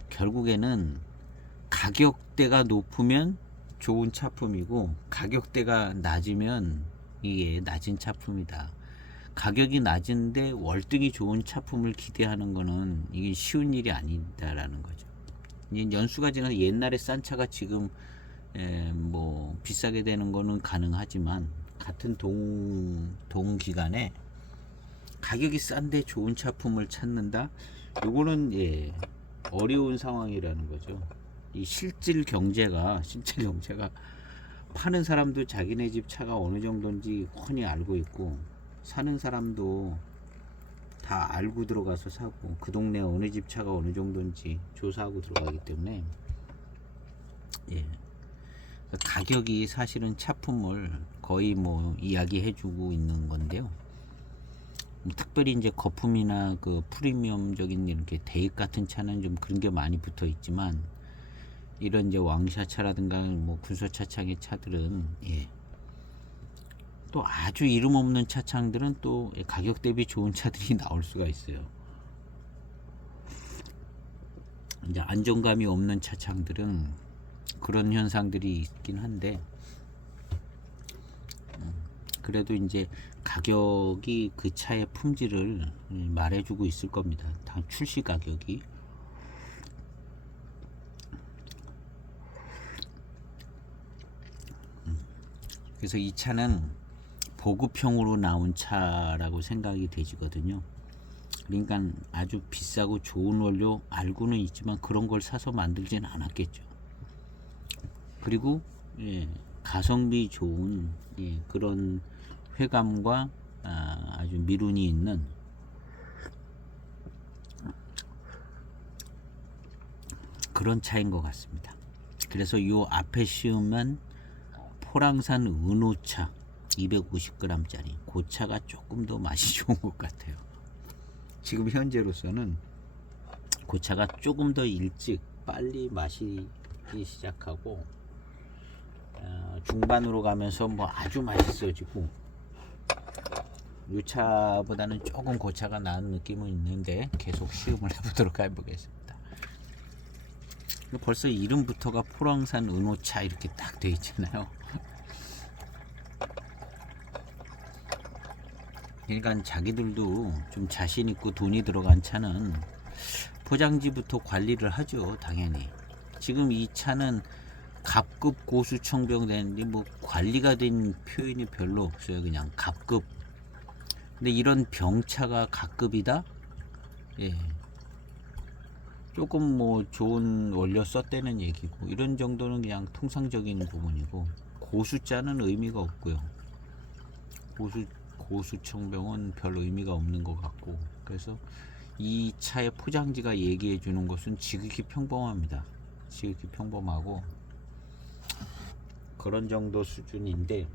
결국에는 가격대가 높으면 좋은 차품이고 가격대가 낮으면 이게 낮은 차품이다. 가격이 낮은데 월등히 좋은 차품을 기대하는 거는 이게 쉬운 일이 아니다라는 거죠. 연수가 지나서 옛날에 싼 차가 지금 뭐 비싸게 되는 거는 가능하지만 같은 동기간에 가격이 싼데 좋은 차품을 찾는다. 요거는 어려운 상황이라는 거죠. 이 실질 경제가 파는 사람도 자기네 집 차가 어느 정도인지 훤히 알고 있고 사는 사람도 다 알고 들어가서 사고 그 동네 어느 집 차가 어느 정도인지 조사하고 들어가기 때문에 가격이 사실은 차품을 거의 뭐 이야기해주고 있는 건데요. 특별히 이제 거품이나 그 프리미엄적인 이렇게 대익 같은 차는 좀 그런 게 많이 붙어 있지만 이런 이제 왕샤차라든가 뭐 군소차창의 차들은 또 아주 이름 없는 차창들은 또 가격 대비 좋은 차들이 나올 수가 있어요. 이제 안정감이 없는 차창들은 그런 현상들이 있긴 한데 그래도 이제 가격이 그 차의 품질을 말해주고 있을 겁니다. 다 출시 가격이. 그래서 이 차는 보급형으로 나온 차라고 생각이 되지거든요. 그러니까 아주 비싸고 좋은 원료 알고는 있지만 그런 걸 사서 만들진 않았겠죠. 그리고 예, 가성비 좋은 그런 회감과 아주 미룬이 있는 그런 차인 것 같습니다. 그래서 요 앞에 씌우면 포랑산 은호차 250g짜리 그 차가 조금 더 맛이 좋은 것 같아요. 지금 현재로서는 그 차가 조금 더 일찍 빨리 마시기 시작하고 중반으로 가면서 뭐 아주 맛있어지고 이 차보다는 조금 그 차가 나은 느낌은 있는데 계속 시음을 해보도록 해보겠습니다. 벌써 이름부터가 포랑산 은호차 이렇게 딱 돼 있잖아요. 그러니까 자기들도 좀 자신 있고 돈이 들어간 차는 포장지부터 관리를 하죠, 당연히. 지금 이 차는 갑급 고수청병 되는데 뭐 관리가 된 표현이 별로 없어요. 그냥 갑급. 근데 이런 병차가 갑급이다? 예. 조금 뭐 좋은 원료 썼다는 얘기고 이런 정도는 그냥 통상적인 부분이고 고수자는 의미가 없고요. 고수청병은 별 의미가 없는 것 같고 그래서 이 차의 포장지가 얘기해 주는 것은 지극히 평범합니다. 지극히 평범하고 그런 정도 수준인데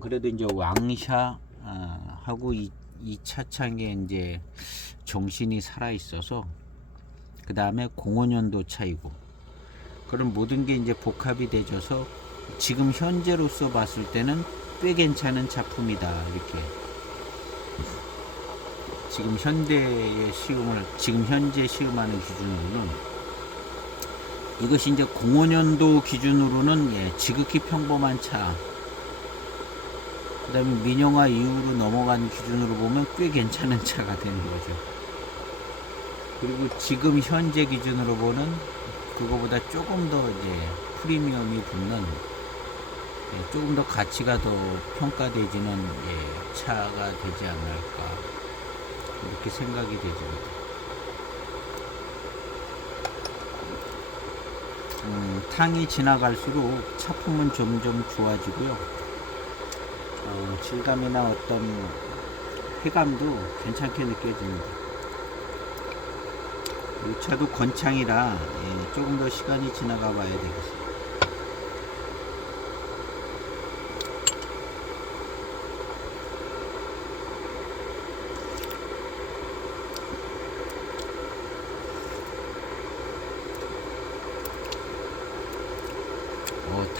그래도 이제 왕샤 하고 이 차창에 이제 정신이 살아 있어서 그 다음에 05년도 차이고 그런 모든 게 이제 복합이 되져서 지금 현재로서 봤을 때는 꽤 괜찮은 작품이다. 이렇게 지금 현대의 시음을 지금 현재 시음하는 기준으로는 이것이 이제 05년도 기준으로는 지극히 평범한 차. 그 다음에 민영화 이후로 넘어간 기준으로 보면 꽤 괜찮은 차가 되는 거죠. 그리고 지금 현재 기준으로 보는 그거보다 조금 더 이제 프리미엄이 붙는 조금 더 가치가 더 평가되지는 차가 되지 않을까 이렇게 생각이 되집니다. 탕이 지나갈수록 차품은 점점 좋아지고요. 질감이나 어떤 회감도 괜찮게 느껴집니다. 이 차도 건창이라 조금 더 시간이 지나가 봐야 되겠습니다.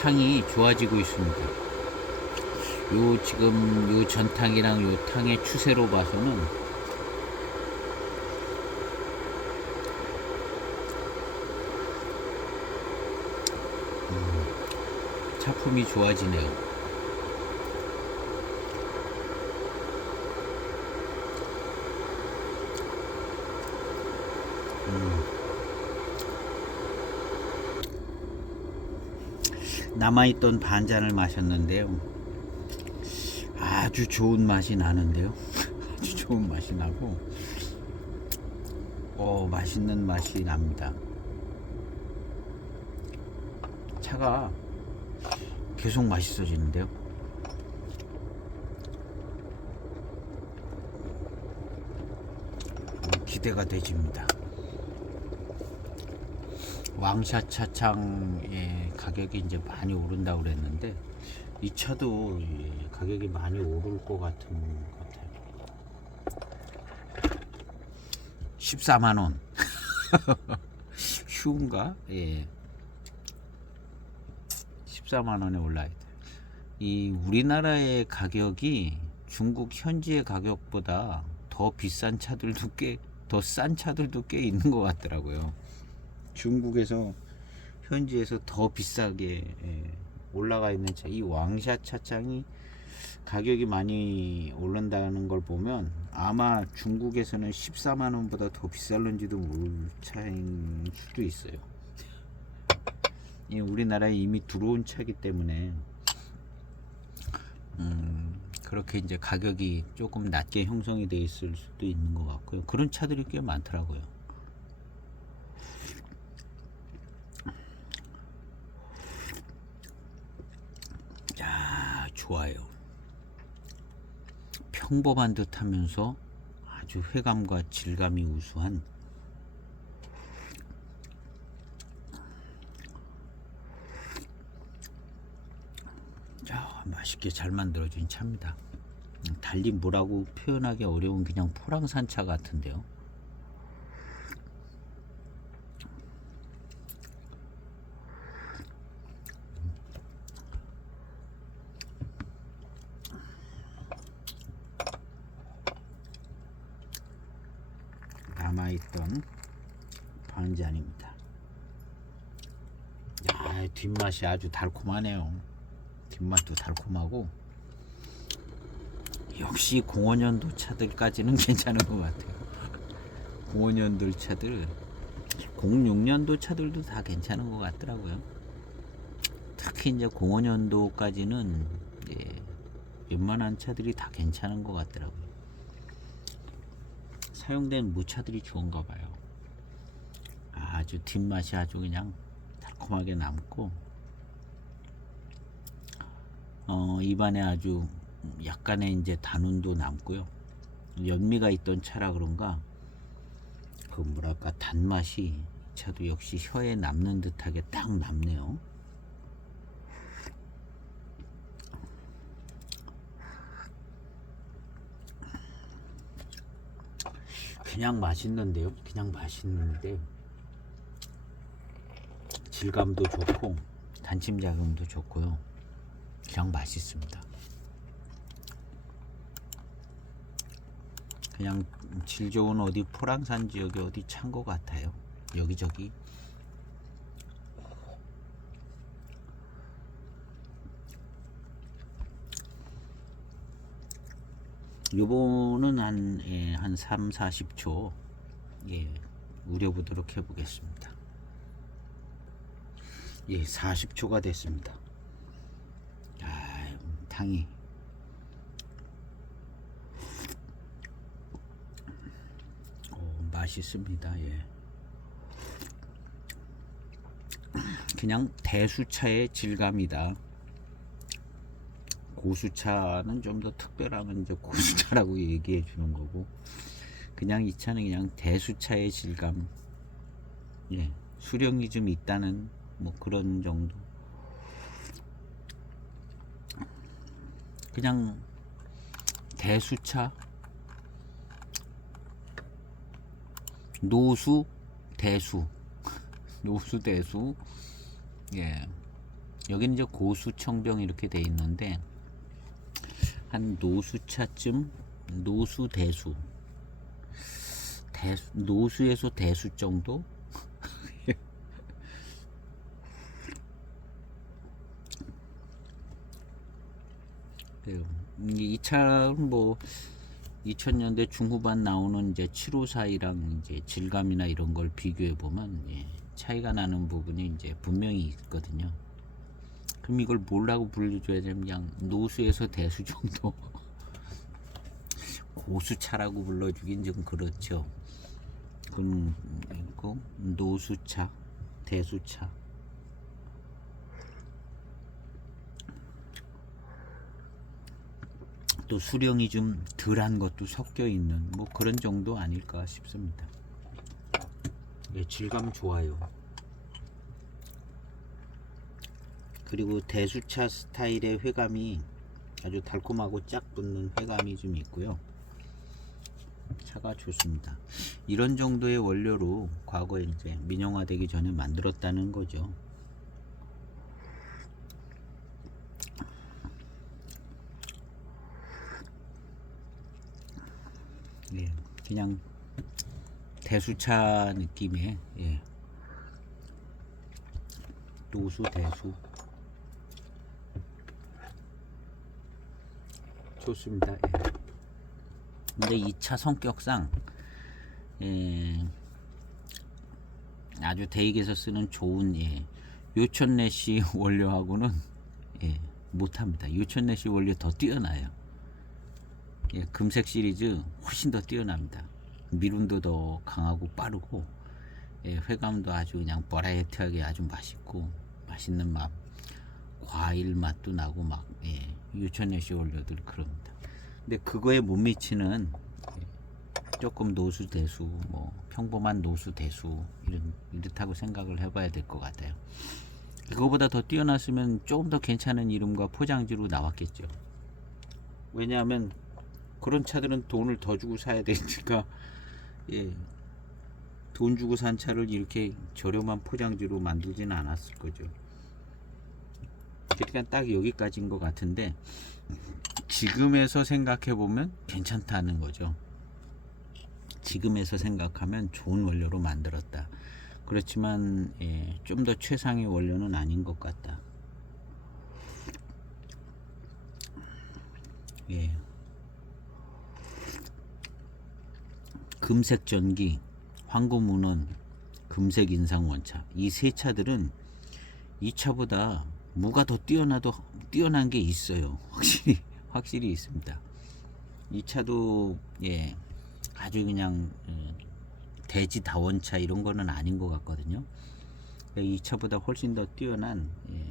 탕이 좋아지고 있습니다. 요 지금 요 전탕이랑 요 탕의 추세로 봐서는 차품이 좋아지네요. 남아있던 반잔을 마셨는데요. 아주 좋은 맛이 나는데요. 아주 좋은 맛이 나고 맛있는 맛이 납니다. 차가 계속 맛있어지는데요. 기대가 되집니다. 왕샤 차창의 가격이 이제 많이 오른다고 그랬는데 이 차도 가격이 많이 오를 것 같은 것 같아요. 14만원. 쉬운가? 14만원에 올라야 돼. 이 우리나라의 가격이 중국 현지의 가격보다 더 비싼 차들도 더 싼 차들도 꽤 있는 것 같더라고요. 중국에서 현지에서 더 비싸게 올라가 있는 차, 이 왕샤 차창이 가격이 많이 오른다는 걸 보면 아마 중국에서는 14만원보다 더 비쌀런지도 모를 차인 수도 있어요. 우리나라에 이미 들어온 차기 때문에 그렇게 이제 가격이 조금 낮게 형성이 돼 있을 수도 있는 것 같고요. 그런 차들이 꽤 많더라고요. 야, 좋아요. 평범한 듯 하면서 아주 회감과 질감이 우수한, 야, 맛있게 잘 만들어진 차입니다. 달리 뭐라고 표현하기 어려운 그냥 포랑산차 같은데요. 남아있던 반잔입니다. 야, 뒷맛이 아주 달콤하네요. 뒷맛도 달콤하고, 역시 05년도 차들까지는 괜찮은 것 같아요. 05년도 차들, 06년도 차들도 다 괜찮은 것 같더라고요. 특히 이제 05년도까지는 웬만한 차들이 다 괜찮은 것 같더라고요. 사용된 무차들이 좋은가 봐요. 아주 뒷맛이 아주 그냥 달콤하게 남고, 입안에 아주 약간의 이제 단운도 남고요. 연미가 있던 차라 그런가 그 뭐랄까 단맛이 이 차도 역시 혀에 남는 듯하게 딱 남네요. 그냥 맛있는데요. 그냥 맛있는데 질감도 좋고 단침 자금도 좋고요. 그냥 맛있습니다. 그냥 질 좋은 어디 포랑산 지역에 어디 찬 것 같아요. 여기저기. 요거는 한 3, 40초 우려보도록 해보겠습니다. 40초가 됐습니다. 향이 맛있습니다. 그냥 대수차의 질감이다. 고수차는 좀 더 특별하면 이제 고수차라고 얘기해 주는 거고, 그냥 이 차는 그냥 대수차의 질감, 수령이 좀 있다는 뭐 그런 정도. 그냥 대수차, 노수 대수, 노수 대수. 여기는 이제 고수 청병 이렇게 돼 있는데 한 노수차쯤, 노수 대수, 노수에서 대수 정도. 이 차는 뭐 2000년대 중후반 나오는 이제 754이랑 이제 질감이나 이런 걸 비교해 보면 차이가 나는 부분이 이제 분명히 있거든요. 그럼 이걸 뭐라고 불러줘야 되면 그냥 노수에서 대수 정도. 고수차라고 불러주긴 좀 그렇죠. 그럼 노수차, 대수차. 또 수령이 좀 덜한 것도 섞여 있는 뭐 그런 정도 아닐까 싶습니다. 질감 좋아요. 그리고 대수차 스타일의 회감이 아주 달콤하고 쫙 붙는 회감이 좀 있고요. 차가 좋습니다. 이런 정도의 원료로 과거에 이제 민영화되기 전에 만들었다는 거죠. 그냥 대수차 느낌의 노수 대수 좋습니다. 근데 이 차 성격상 아주 대익에서 쓰는 좋은 요천내시 원료하고는 못합니다. 요천내시 원료 더 뛰어나요. 예, 금색 시리즈 훨씬 더 뛰어납니다. 미룬도 더 강하고 빠르고, 예, 회감도 아주 그냥 버라이어티하게 아주 맛있고 맛있는 맛, 과일 맛도 나고 막, 예, 유천여시 올려들 그럽니다. 근데 그거에 못 미치는 조금 노수 대수, 뭐 평범한 노수 대수 이렇다고 생각을 해봐야 될 것 같아요. 그거보다 더 뛰어났으면 조금 더 괜찮은 이름과 포장지로 나왔겠죠. 왜냐하면 그런 차들은 돈을 더 주고 사야 되니까, 예, 돈 주고 산 차를 이렇게 저렴한 포장지로 만들지는 않았을 거죠. 그러니까 딱 여기까지인 것 같은데, 지금에서 생각해 보면 괜찮다는 거죠. 지금에서 생각하면 좋은 원료로 만들었다. 그렇지만, 예, 좀 더 최상의 원료는 아닌 것 같다. 예. 금색 전기, 황금운원, 금색 인상 원차, 이 세 차들은 이 차보다 뭐가 더 뛰어난 게 있어요. 확실히 있습니다. 이 차도, 예, 아주 그냥 대지 다원차 이런 거는 아닌 것 같거든요. 이 차보다 훨씬 더 뛰어난, 예,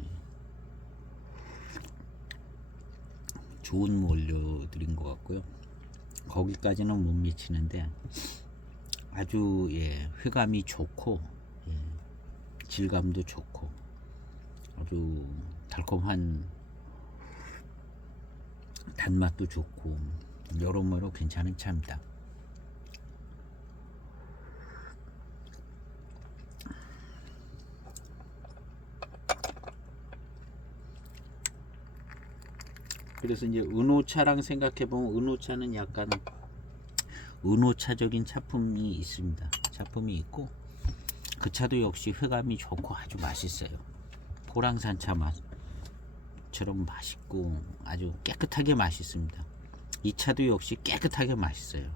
좋은 원료들인 것 같고요. 거기까지는 못 미치는데 아주, 예, 회감이 좋고, 예, 질감도 좋고 아주 달콤한 단맛도 좋고 여러모로 괜찮은 차입니다. 그래서 이제 은호차랑 생각해보면 은호차는 약간 은호차적인 차품이 있습니다. 차품이 있고 그 차도 역시 회감이 좋고 아주 맛있어요. 포랑산차 맛처럼 맛있고 아주 깨끗하게 맛있습니다. 이 차도 역시 깨끗하게 맛있어요.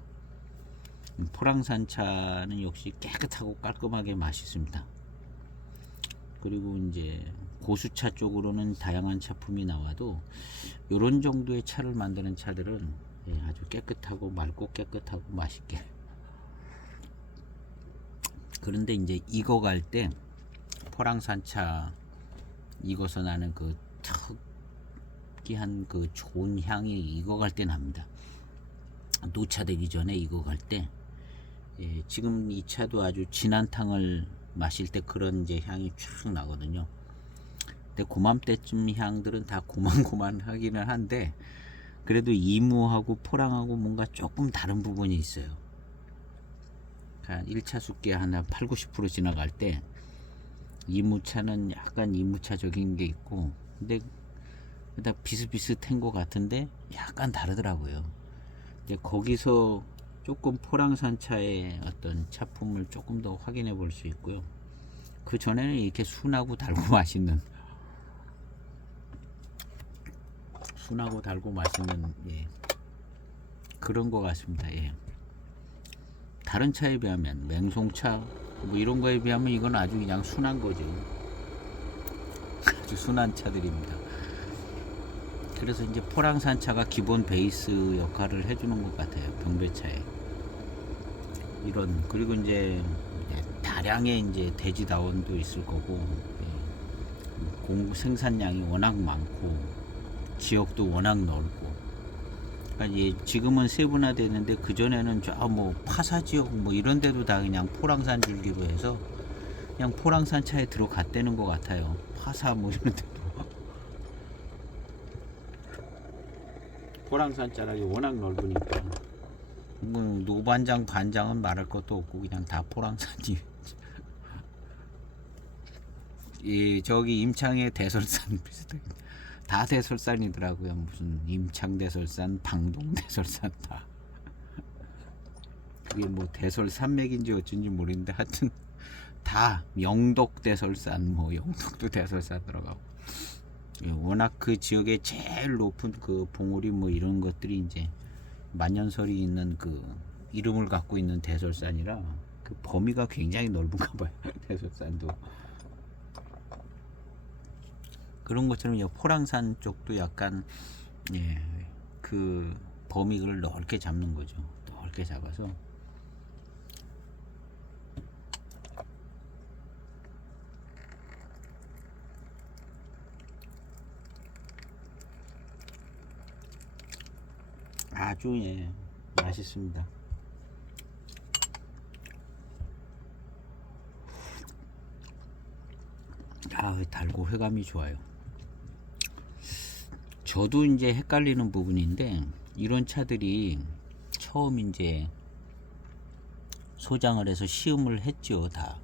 포랑산차는 역시 깨끗하고 깔끔하게 맛있습니다. 그리고 이제 고수차 쪽으로는 다양한 차품이 나와도 이런 정도의 차를 만드는 차들은, 예, 아주 깨끗하고 맑고 깨끗하고 맛있게. 그런데 이제 익어갈 때 포랑산차 익어서 나는 그 특이한 그 좋은 향이 익어갈 때 납니다. 노차되기 전에 익어갈 때, 예, 지금 이 차도 아주 진한 탕을 마실 때 그런 이제 향이 쫙 나거든요. 근데 고맘때쯤 향들은 다 고만고만하기는 한데 그래도 이무하고 포랑하고 뭔가 조금 다른 부분이 있어요. 한 1차 숫기 하나 8-90% 지나갈 때 이무차는 약간 이무차적인 게 있고 근데 다 비슷비슷한 것 같은데 약간 다르더라고요. 이제 거기서 조금 포랑산차의 어떤 차품을 조금 더 확인해 볼 수 있고요. 그 전에는 이렇게 순하고 달고 맛있는, 예, 그런 것 같습니다. 예. 다른 차에 비하면 맹송차 뭐 이런 거에 비하면 이건 아주 그냥 순한 거죠. 아주 순한 차들입니다. 그래서 이제 포랑산차가 기본 베이스 역할을 해주는 것 같아요. 병배차에. 이런, 그리고 이제 다량의 이제 대지다원도 있을 거고, 예, 공구 생산량이 워낙 많고 지역도 워낙 넓고, 그러니까 예, 지금은 세분화되는데 그 전에는 저 뭐 파사 지역 뭐 이런 데도 다 그냥 포랑산 줄기로 해서 그냥 포랑산 차에 들어갔다는 것 같아요. 파사 뭐 이런 데도. 포랑산 자락이 워낙 넓으니까 뭐 노반장 반장은 말할 것도 없고 그냥 다 포랑산이. 이 저기 임창의 대설산 비슷하게 다 대설산이더라고요. 무슨 임창 대설산, 방동 대설산 다. 그게 뭐 대설산맥인지 어쩐지 모르겠는데 하여튼 다 영덕 대설산, 뭐 영덕도 대설산 들어가고. 워낙 그 지역에 제일 높은 그 봉우리 뭐 이런 것들이 이제 만년설이 있는 그 이름을 갖고 있는 대설산이라 그 범위가 굉장히 넓은가 봐요. 대설산도. 그런 것처럼 포랑산 쪽도 약간, 예, 그 범위를 넓게 잡는 거죠. 넓게 잡아서 아주 맛있습니다. 달고 회감이 좋아요. 저도 이제 헷갈리는 부분인데, 이런 차들이 처음 이제 소장을 해서 시음을 했죠. 다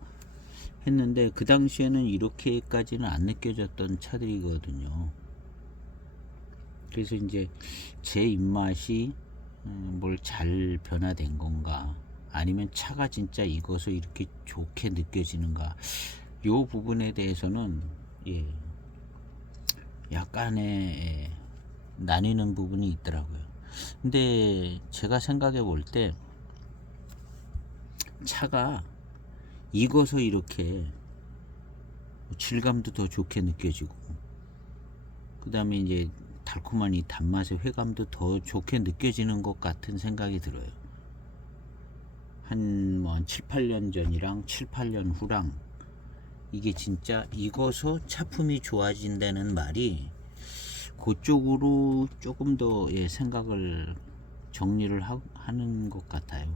했는데 그 당시에는 이렇게까지는 안 느껴졌던 차들이거든요. 그래서 이제 제 입맛이 뭘 잘 변화된 건가, 아니면 차가 진짜 익어서 이렇게 좋게 느껴지는가, 요 부분에 대해서는 약간의 나뉘는 부분이 있더라고요. 근데 제가 생각해 볼 때 차가 익어서 이렇게 질감도 더 좋게 느껴지고, 그 다음에 이제 달콤한 이 단맛의 회감도 더 좋게 느껴지는 것 같은 생각이 들어요. 한 7, 8년 전이랑 7, 8년 후랑 이게 진짜 익어서 차품이 좋아진다는 말이 그쪽으로 조금 더 생각을 정리를 하는 것 같아요.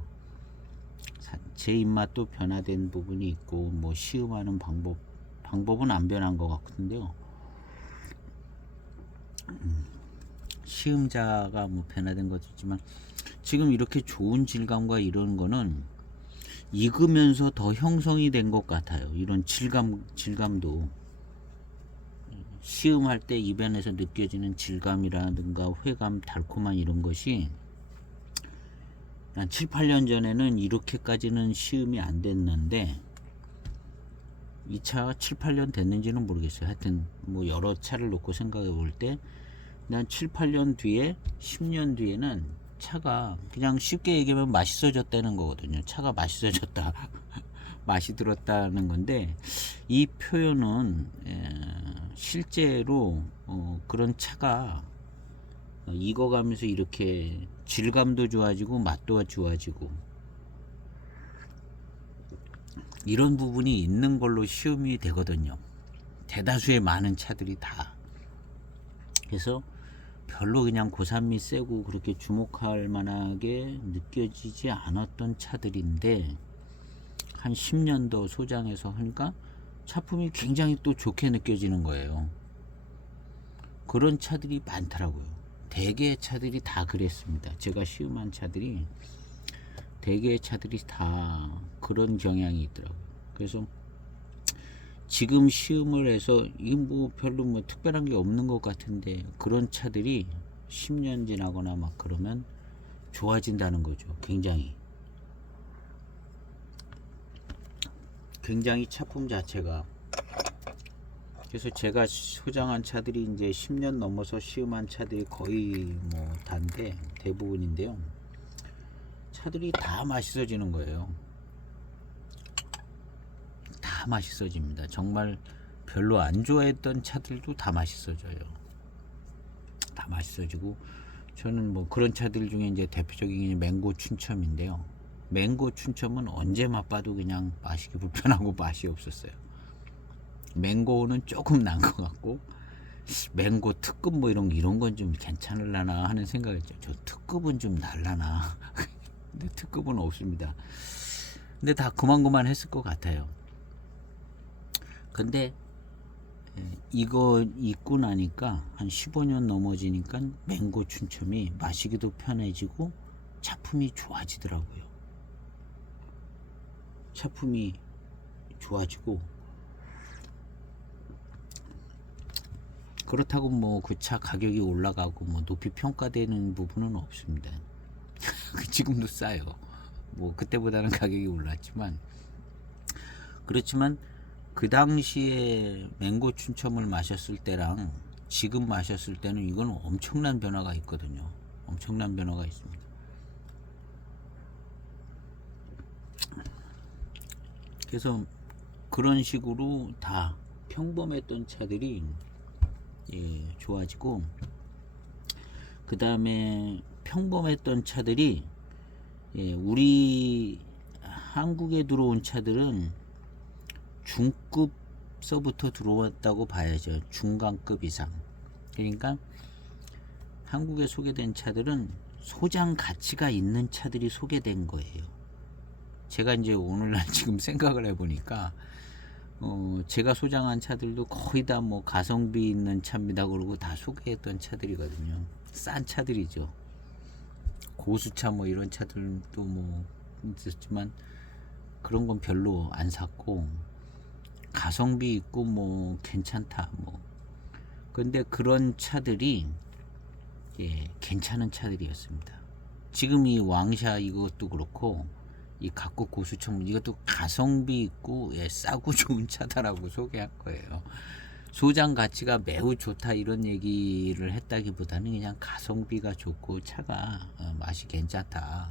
제 입맛도 변화된 부분이 있고, 뭐 시음하는 방법은 안 변한 것 같은데요. 시음자가 뭐 변화된 것도 있지만, 지금 이렇게 좋은 질감과 이런 거는 익으면서 더 형성이 된 것 같아요. 이런 질감도 시음할 때 입안에서 느껴지는 질감이라든가 회감, 달콤한 이런 것이 한 7, 8년 전에는 이렇게까지는 시음이 안 됐는데, 이 차가 7, 8년 됐는지는 모르겠어요. 하여튼 뭐 여러 차를 놓고 생각해 볼 때 난 7, 8년 뒤에, 10년 뒤에는 차가 그냥 쉽게 얘기하면 맛있어졌다는 거거든요. 차가 맛있어졌다. 맛이 들었다는 건데, 이 표현은 실제로 그런 차가 익어가면서 이렇게 질감도 좋아지고 맛도 좋아지고 이런 부분이 있는 걸로 시음이 되거든요. 대다수의 많은 차들이 다. 그래서 별로 그냥 고산미 세고 그렇게 주목할 만하게 느껴지지 않았던 차들인데, 한 10년 더 소장해서 하니까 차품이 굉장히 또 좋게 느껴지는 거예요. 그런 차들이 많더라고요. 대개의 차들이 다 그랬습니다. 제가 시음한 차들이, 대개의 차들이 다 그런 경향이 있더라고요. 그래서 지금 시음을 해서 이 뭐 별로 뭐 특별한 게 없는 것 같은데, 그런 차들이 10년 지나거나 막 그러면 좋아진다는 거죠. 굉장히 차품 자체가. 그래서 제가 소장한 차들이 이제 10년 넘어서 시음한 차들이 거의 뭐 다인데, 대부분인데요. 차들이 다 맛있어지는 거예요. 다 맛있어집니다. 정말 별로 안 좋아했던 차들도 다 맛있어져요. 다 맛있어지고, 저는 뭐 그런 차들 중에 이제 대표적인 맹고 춘첨인데요. 맹고 춘첨은 언제 맛봐도 그냥 마시기 불편하고 맛이 없었어요. 맹고는 조금 난 것 같고, 맹고 특급 뭐 이런 건 좀 괜찮을라나 하는 생각이었죠. 저 특급은 좀 날라나. 근데 특급은 없습니다. 근데 다 그만 했을 것 같아요. 근데 이거 입고 나니까 한 15년 넘어지니까 맹고 춘첨이 마시기도 편해지고 차품이 좋아지더라고요. 차품이 좋아지고, 그렇다고 뭐 그 차 가격이 올라가고 뭐 높이 평가되는 부분은 없습니다. 지금도 싸요. 뭐 그때보다는 가격이 올랐지만, 그렇지만 그 당시에 맹고 춘첨을 마셨을 때랑 지금 마셨을 때는 이건 엄청난 변화가 있거든요. 엄청난 변화가 있습니다. 그래서 그런 식으로 다 평범했던 차들이 좋아지고, 그 다음에 평범했던 차들이 우리 한국에 들어온 차들은 중급서부터 들어왔다고 봐야죠. 중간급 이상. 그러니까 한국에 소개된 차들은 소장 가치가 있는 차들이 소개된 거예요. 제가 이제 오늘날 지금 생각을 해보니까 제가 소장한 차들도 거의 다 뭐 가성비 있는 차입니다 그러고 다 소개했던 차들이거든요. 싼 차들이죠. 고수차 뭐 이런 차들도 뭐 있었지만 그런 건 별로 안 샀고, 가성비 있고 뭐 괜찮다 뭐. 근데 그런 차들이 괜찮은 차들이었습니다. 지금 이 왕샤 이것도 그렇고 이 각국 고수청 이것도 가성비 있고 싸고 좋은 차다라고 소개할 거예요. 소장 가치가 매우 좋다 이런 얘기를 했다기보다는 그냥 가성비가 좋고 차가 맛이 괜찮다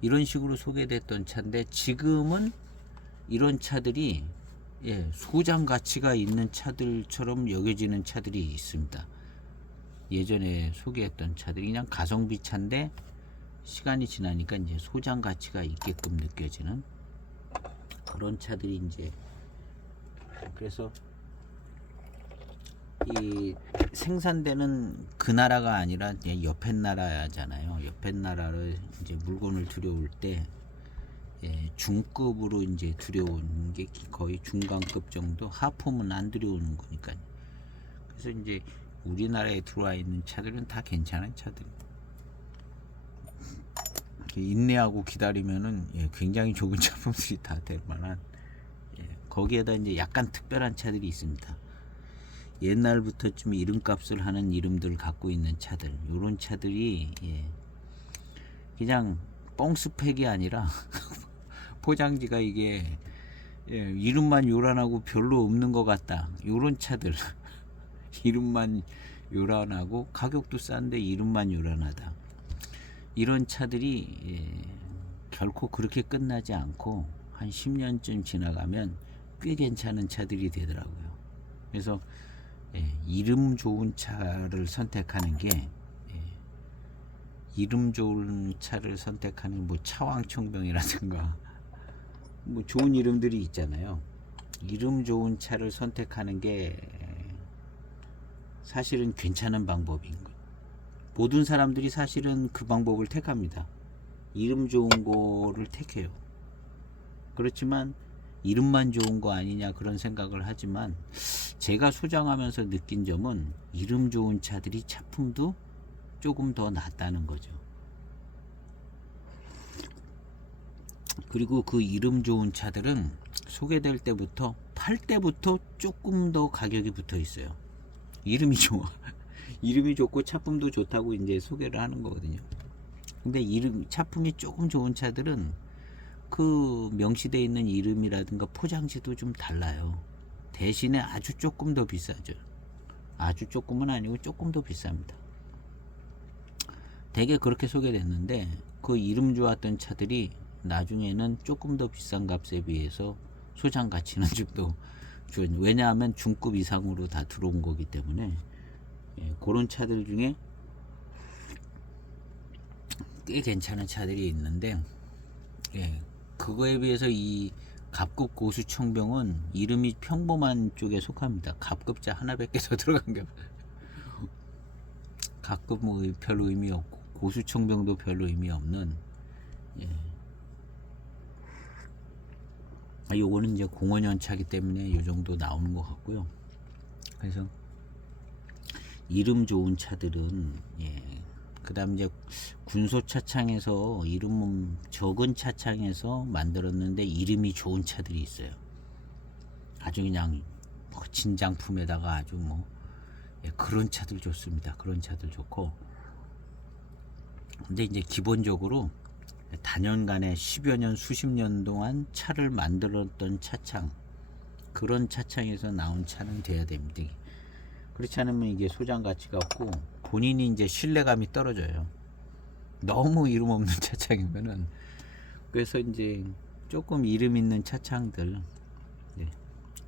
이런 식으로 소개됐던 차인데, 지금은 이런 차들이 소장 가치가 있는 차들처럼 여겨지는 차들이 있습니다. 예전에 소개했던 차들이 그냥 가성비 차인데 시간이 지나니까 이제 소장 가치가 있게끔 느껴지는 그런 차들이 이제, 그래서 이 생산되는 그 나라가 아니라 옆에 나라잖아요. 옆에 나라를 이제 물건을 들여올 때 중급으로 이제 들여오는 게 거의 중간급 정도, 하품은 안 들여오는 거니까. 그래서 이제 우리나라에 들어와 있는 차들은 다 괜찮은 차들. 인내하고 기다리면은 굉장히 좋은 작품들이 다 될 만한, 거기에다 이제 약간 특별한 차들이 있습니다. 옛날부터 좀 이름값을 하는 이름들을 갖고 있는 차들, 요런 차들이 그냥 뻥스펙이 아니라 포장지가 이게 이름만 요란하고 별로 없는 것 같다, 요런 차들. 이름만 요란하고 가격도 싼데 이름만 요란하다, 이런 차들이 결코 그렇게 끝나지 않고 한 10년쯤 지나가면 꽤 괜찮은 차들이 되더라고요. 그래서 이름 좋은 차를 선택하는 게, 이름 좋은 차를 선택하는 뭐 차왕청병이라든가 뭐 좋은 이름들이 있잖아요. 이름 좋은 차를 선택하는 게 사실은 괜찮은 방법인 거예요. 모든 사람들이 사실은 그 방법을 택합니다. 이름 좋은 거를 택해요. 그렇지만 이름만 좋은 거 아니냐 그런 생각을 하지만, 제가 소장하면서 느낀 점은 이름 좋은 차들이 차품도 조금 더 낫다는 거죠. 그리고 그 이름 좋은 차들은 소개될 때부터, 팔 때부터 조금 더 가격이 붙어 있어요. 이름이 좋아. 이름이 좋고 차품도 좋다고 이제 소개를 하는 거거든요. 근데 차품이 조금 좋은 차들은 그 명시되어 있는 이름이라든가 포장지도 좀 달라요. 대신에 아주 조금 더 비싸죠. 아주 조금은 아니고 조금 더 비쌉니다. 대개 그렇게 소개됐는데, 그 이름 좋았던 차들이 나중에는 조금 더 비싼 값에 비해서 소장 가치는 좀 더 좋은, 왜냐하면 중급 이상으로 다 들어온 거기 때문에. 그런 차들 중에 꽤 괜찮은 차들이 있는데, 그거에 비해서 이 갑급 고수청병은 이름이 평범한 쪽에 속합니다. 갑급자 하나밖에 더 들어간 게, 갑급 뭐 별로 의미 없고 고수청병도 별로 의미 없는. 요거는 이제 05년 차기 때문에 요 정도 나오는 것 같고요. 그래서 이름 좋은 차들은 그 다음 이제 군소차창에서 이름 적은 차창에서 만들었는데 이름이 좋은 차들이 있어요. 아주 그냥 진장품에다가 아주 그런 차들 좋습니다. 그런 차들 좋고, 근데 이제 기본적으로 단연간에 10여 년 수십 년 동안 차를 만들었던 차창, 그런 차창에서 나온 차는 돼야 됩니다. 그렇지 않으면 이게 소장 가치가 없고 본인이 이제 신뢰감이 떨어져요. 너무 이름 없는 차창이면은. 그래서 이제 조금 이름 있는 차창들,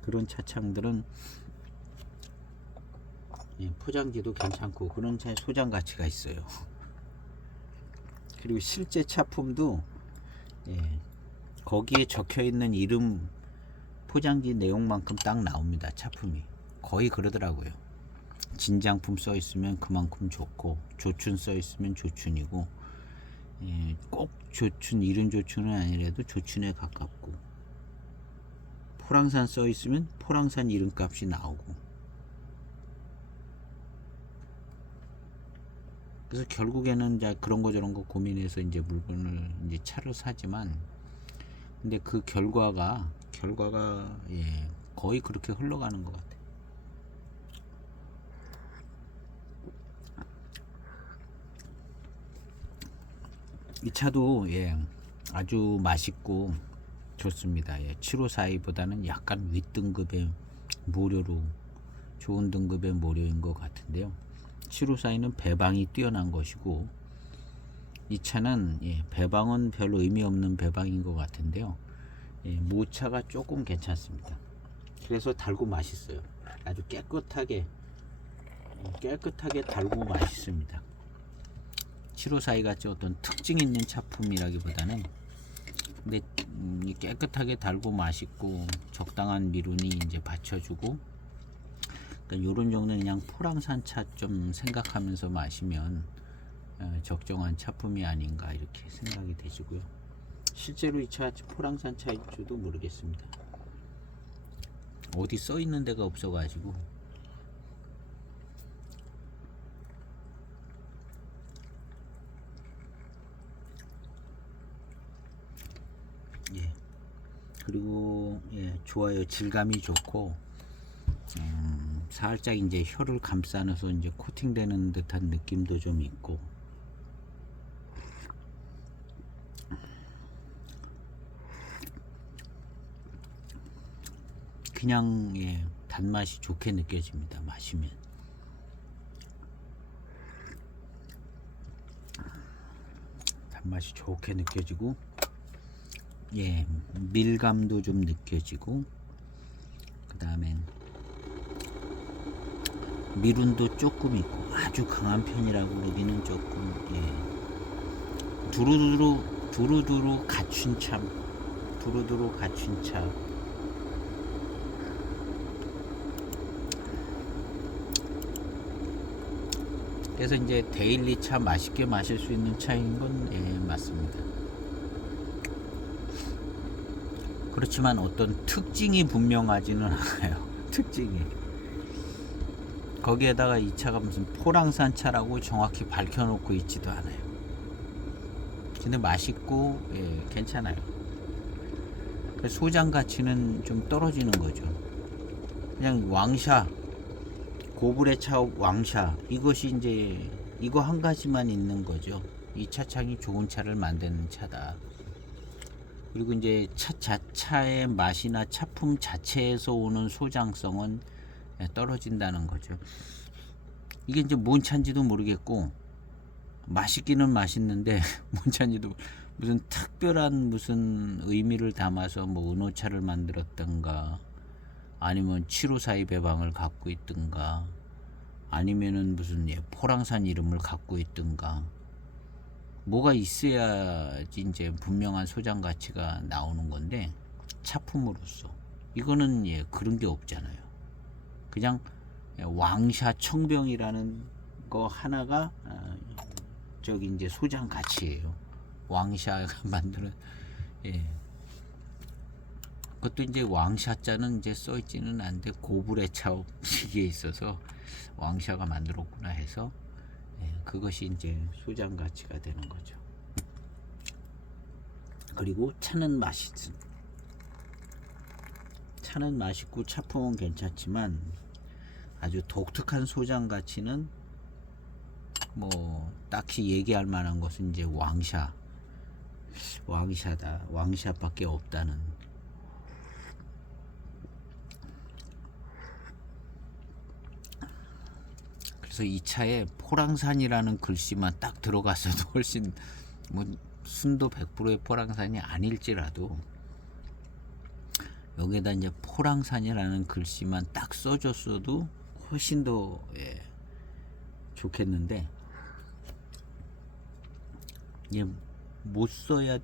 그런 차창들은 포장지도 괜찮고 그런 차에 소장 가치가 있어요. 그리고 실제 차품도 예, 거기에 적혀 있는 이름 포장지 내용만큼 딱 나옵니다. 차품이 거의 그러더라고요. 진장품 써 있으면 그만큼 좋고, 조춘 써 있으면 조춘이고, 예, 꼭 조춘 이름 조춘은 아니라도 조춘에 가깝고, 포랑산 써 있으면 포랑산 이름값이 나오고. 그래서 결국에는 이제 그런 거 저런 거 고민해서 이제 물건을 이제 차를 사지만, 근데 그 결과가 예, 거의 그렇게 흘러가는 것 같아요. 이 차도 예, 아주 맛있고 좋습니다. 예, 7542보다는 약간 윗등급의 모료로, 좋은 등급의 모료인 것 같은데요. 7542는 배방이 뛰어난 것이고, 이 차는 예, 배방은 별로 의미 없는 배방인 것 같은데요. 예, 모차가 조금 괜찮습니다. 그래서 달고 맛있어요. 아주 깨끗하게 달고 맛있습니다. 7542 같이 어떤 특징 있는 차품이라기보다는, 근데 깨끗하게 달고 맛있고 적당한 미룬이 이제 받쳐주고, 그러니까 요런 정도는 그냥 포랑산 차 좀 생각하면서 마시면 적정한 차품이 아닌가 이렇게 생각이 되시고요. 실제로 이 차 포랑산 차일 줄도 모르겠습니다. 어디 써 있는 데가 없어 가지고. 예. 그리고 예, 좋아요. 질감이 좋고, 살짝 이제 혀를 감싸면서 이제 코팅되는 듯한 느낌도 좀 있고, 그냥 예, 단맛이 좋게 느껴집니다. 마시면. 단맛이 좋게 느껴지고, 예, 밀감도 좀 느껴지고, 그 다음엔 미룬도 조금 있고, 아주 강한 편이라고 그러기는 조금, 예, 두루두루 갖춘 차. 그래서 이제 데일리 차 맛있게 마실 수 있는 차인 건 예, 맞습니다. 그렇지만 어떤 특징이 분명하지는 않아요. 특징이. 거기에다가 이 차가 무슨 포랑산 차라고 정확히 밝혀놓고 있지도 않아요. 근데 맛있고 예, 괜찮아요. 소장 가치는 좀 떨어지는 거죠. 그냥 왕샤, 고블의 차 왕샤, 이것이 이제 이거 한 가지만 있는 거죠. 이 차창이 좋은 차를 만드는 차다. 그리고 이제 차 자체의 맛이나 차품 자체에서 오는 소장성은 떨어진다는 거죠. 이게 이제 뭔 차인지도 모르겠고, 맛있기는 맛있는데 뭔 차인지도, 무슨 특별한 무슨 의미를 담아서 뭐 은호차를 만들었던가, 아니면 7542 배방을 갖고 있든가, 아니면은 무슨 예, 포랑산 이름을 갖고 있든가, 뭐가 있어야지 이제 분명한 소장 가치가 나오는 건데, 차품으로서 이거는 예, 그런 게 없잖아요. 그냥 왕샤 청병이라는 거 하나가 저기 이제 소장 가치예요. 왕샤가 만드는 예. 그것도 이제 왕샤자는 이제 써있지는 않는데 고불의 차이에 있어서 왕샤가 만들었구나 해서 예, 그것이 이제 소장 가치가 되는 거죠. 그리고 차는 맛있고 차품은 괜찮지만 아주 독특한 소장 가치는 뭐 딱히 얘기할 만한 것은 이제 왕샤밖에 없다는. 그래서 이 차에 포랑산이라는 글씨만 딱 들어갔어도 훨씬 뭐 순도 100%의 포랑산이 아닐지라도 여기에다 이제 포랑산이라는 글씨만 딱 써줬어도 훨씬 더 예, 좋겠는데, 예, 못 써야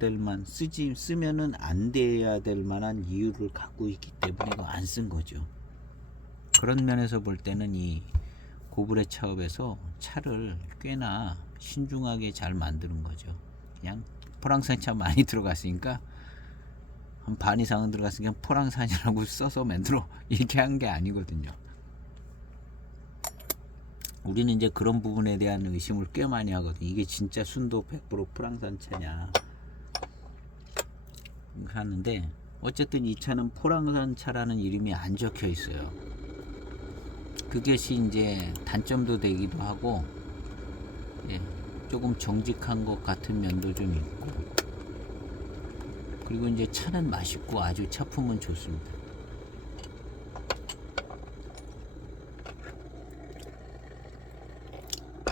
쓰면은 안 돼야 될 만한 이유를 갖고 있기 때문에 이거 안 쓴 거죠. 그런 면에서 볼 때는 이 고블의 차업에서 차를 꽤나 신중하게 잘 만드는 거죠. 그냥 포랑산 차 많이 들어갔으니까 한 반 이상은 들어갔으니까 포랑산이라고 써서 만들어 이렇게 한 게 아니거든요. 우리는 이제 그런 부분에 대한 의심을 꽤 많이 하거든요. 이게 진짜 순도 100% 포랑산 차냐 하는데, 어쨌든 이 차는 포랑산 차라는 이름이 안 적혀 있어요. 그것이 이제 단점도 되기도 하고, 예, 조금 정직한 것 같은 면도 좀 있고, 그리고 이제 차는 맛있고 아주 차품은 좋습니다.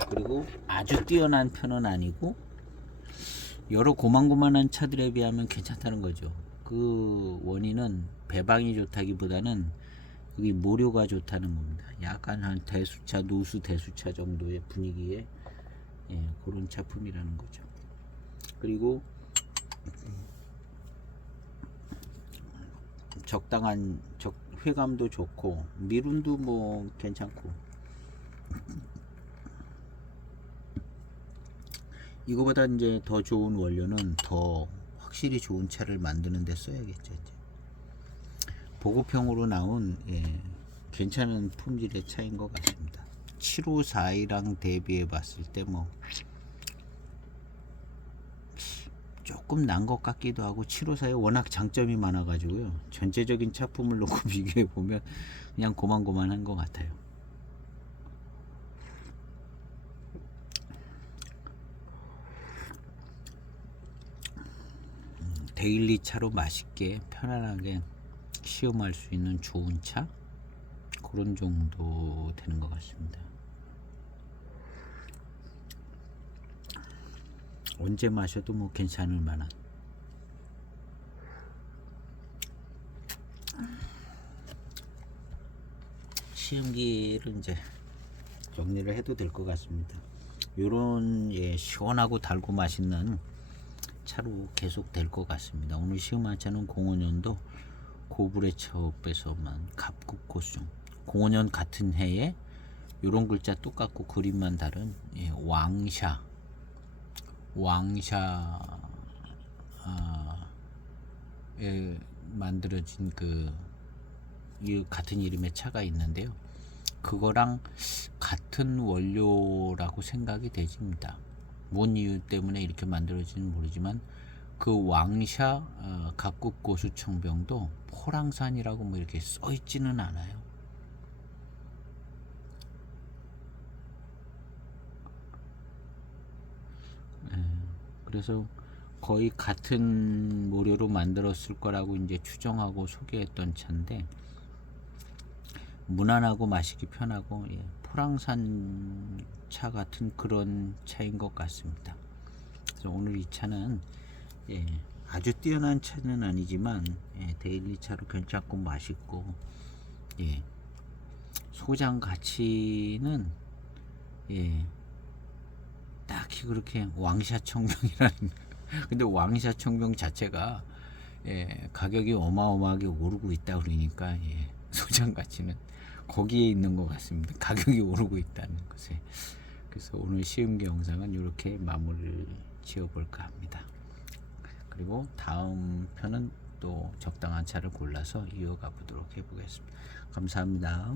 그리고 아주 뛰어난 편은 아니고 여러 고만고만한 차들에 비하면 괜찮다는 거죠. 그 원인은 배방이 좋다기보다는 여기 모료가 좋다는 겁니다. 약간 한 대수차, 노수 대수차 정도의 분위기의, 예, 그런 차품이라는 거죠. 그리고 적당한 회감도 좋고 미룬도 뭐 괜찮고, 이거보다 이제 더 좋은 원료는 더 확실히 좋은 차를 만드는 데 써야겠죠. 이제 보급형으로 나온, 예, 괜찮은 품질의 차인 것 같습니다. 754이랑 대비해 봤을 때 뭐 조금 난 것 같기도 하고, 754에 워낙 장점이 많아 가지고요, 전체적인 차품을 놓고 비교해 보면 그냥 고만고만한 것 같아요. 데일리 차로 맛있게 편안하게 시음할 수 있는 좋은 차, 그런 정도 되는 것 같습니다. 언제 마셔도 뭐 괜찮을 만한. 시음기를 이제 정리를 해도 될 것 같습니다. 요런, 예, 시원하고 달고 맛있는 차로 계속 될 것 같습니다. 오늘 시음한 차는 05년도 고블의 차업에서만 갑국고수, 05년 같은 해에 요런 글자 똑같고 그림만 다른, 예, 왕샤에 만들어진 이 같은 이름의 차가 있는데요. 그거랑 같은 원료라고 생각이 되집니다. 뭔 이유 때문에 이렇게 만들어지는 모르지만 그 왕샤 갑국고수청병도 포랑산이라고 뭐 이렇게 써 있지는 않아요. 그래서 거의 같은 모료로 만들었을 거라고 이제 추정하고 소개했던 차인데, 무난하고 마시기 편하고, 예, 포랑산 차 같은 그런 차인 것 같습니다. 그래서 오늘 이 차는, 예, 아주 뛰어난 차는 아니지만, 예, 데일리 차로 괜찮고 맛있고, 예, 소장 가치는, 예, 딱히 그렇게 왕샤청병이라는 근데 왕샤청병 자체가, 예, 가격이 어마어마하게 오르고 있다 그러니까, 예, 소장 가치는 거기에 있는 것 같습니다. 가격이 오르고 있다는 것에. 그래서 오늘 시음기 영상은 이렇게 마무리를 지어볼까 합니다. 그리고 다음 편은 또 적당한 차를 골라서 이어가 보도록 해보겠습니다. 감사합니다.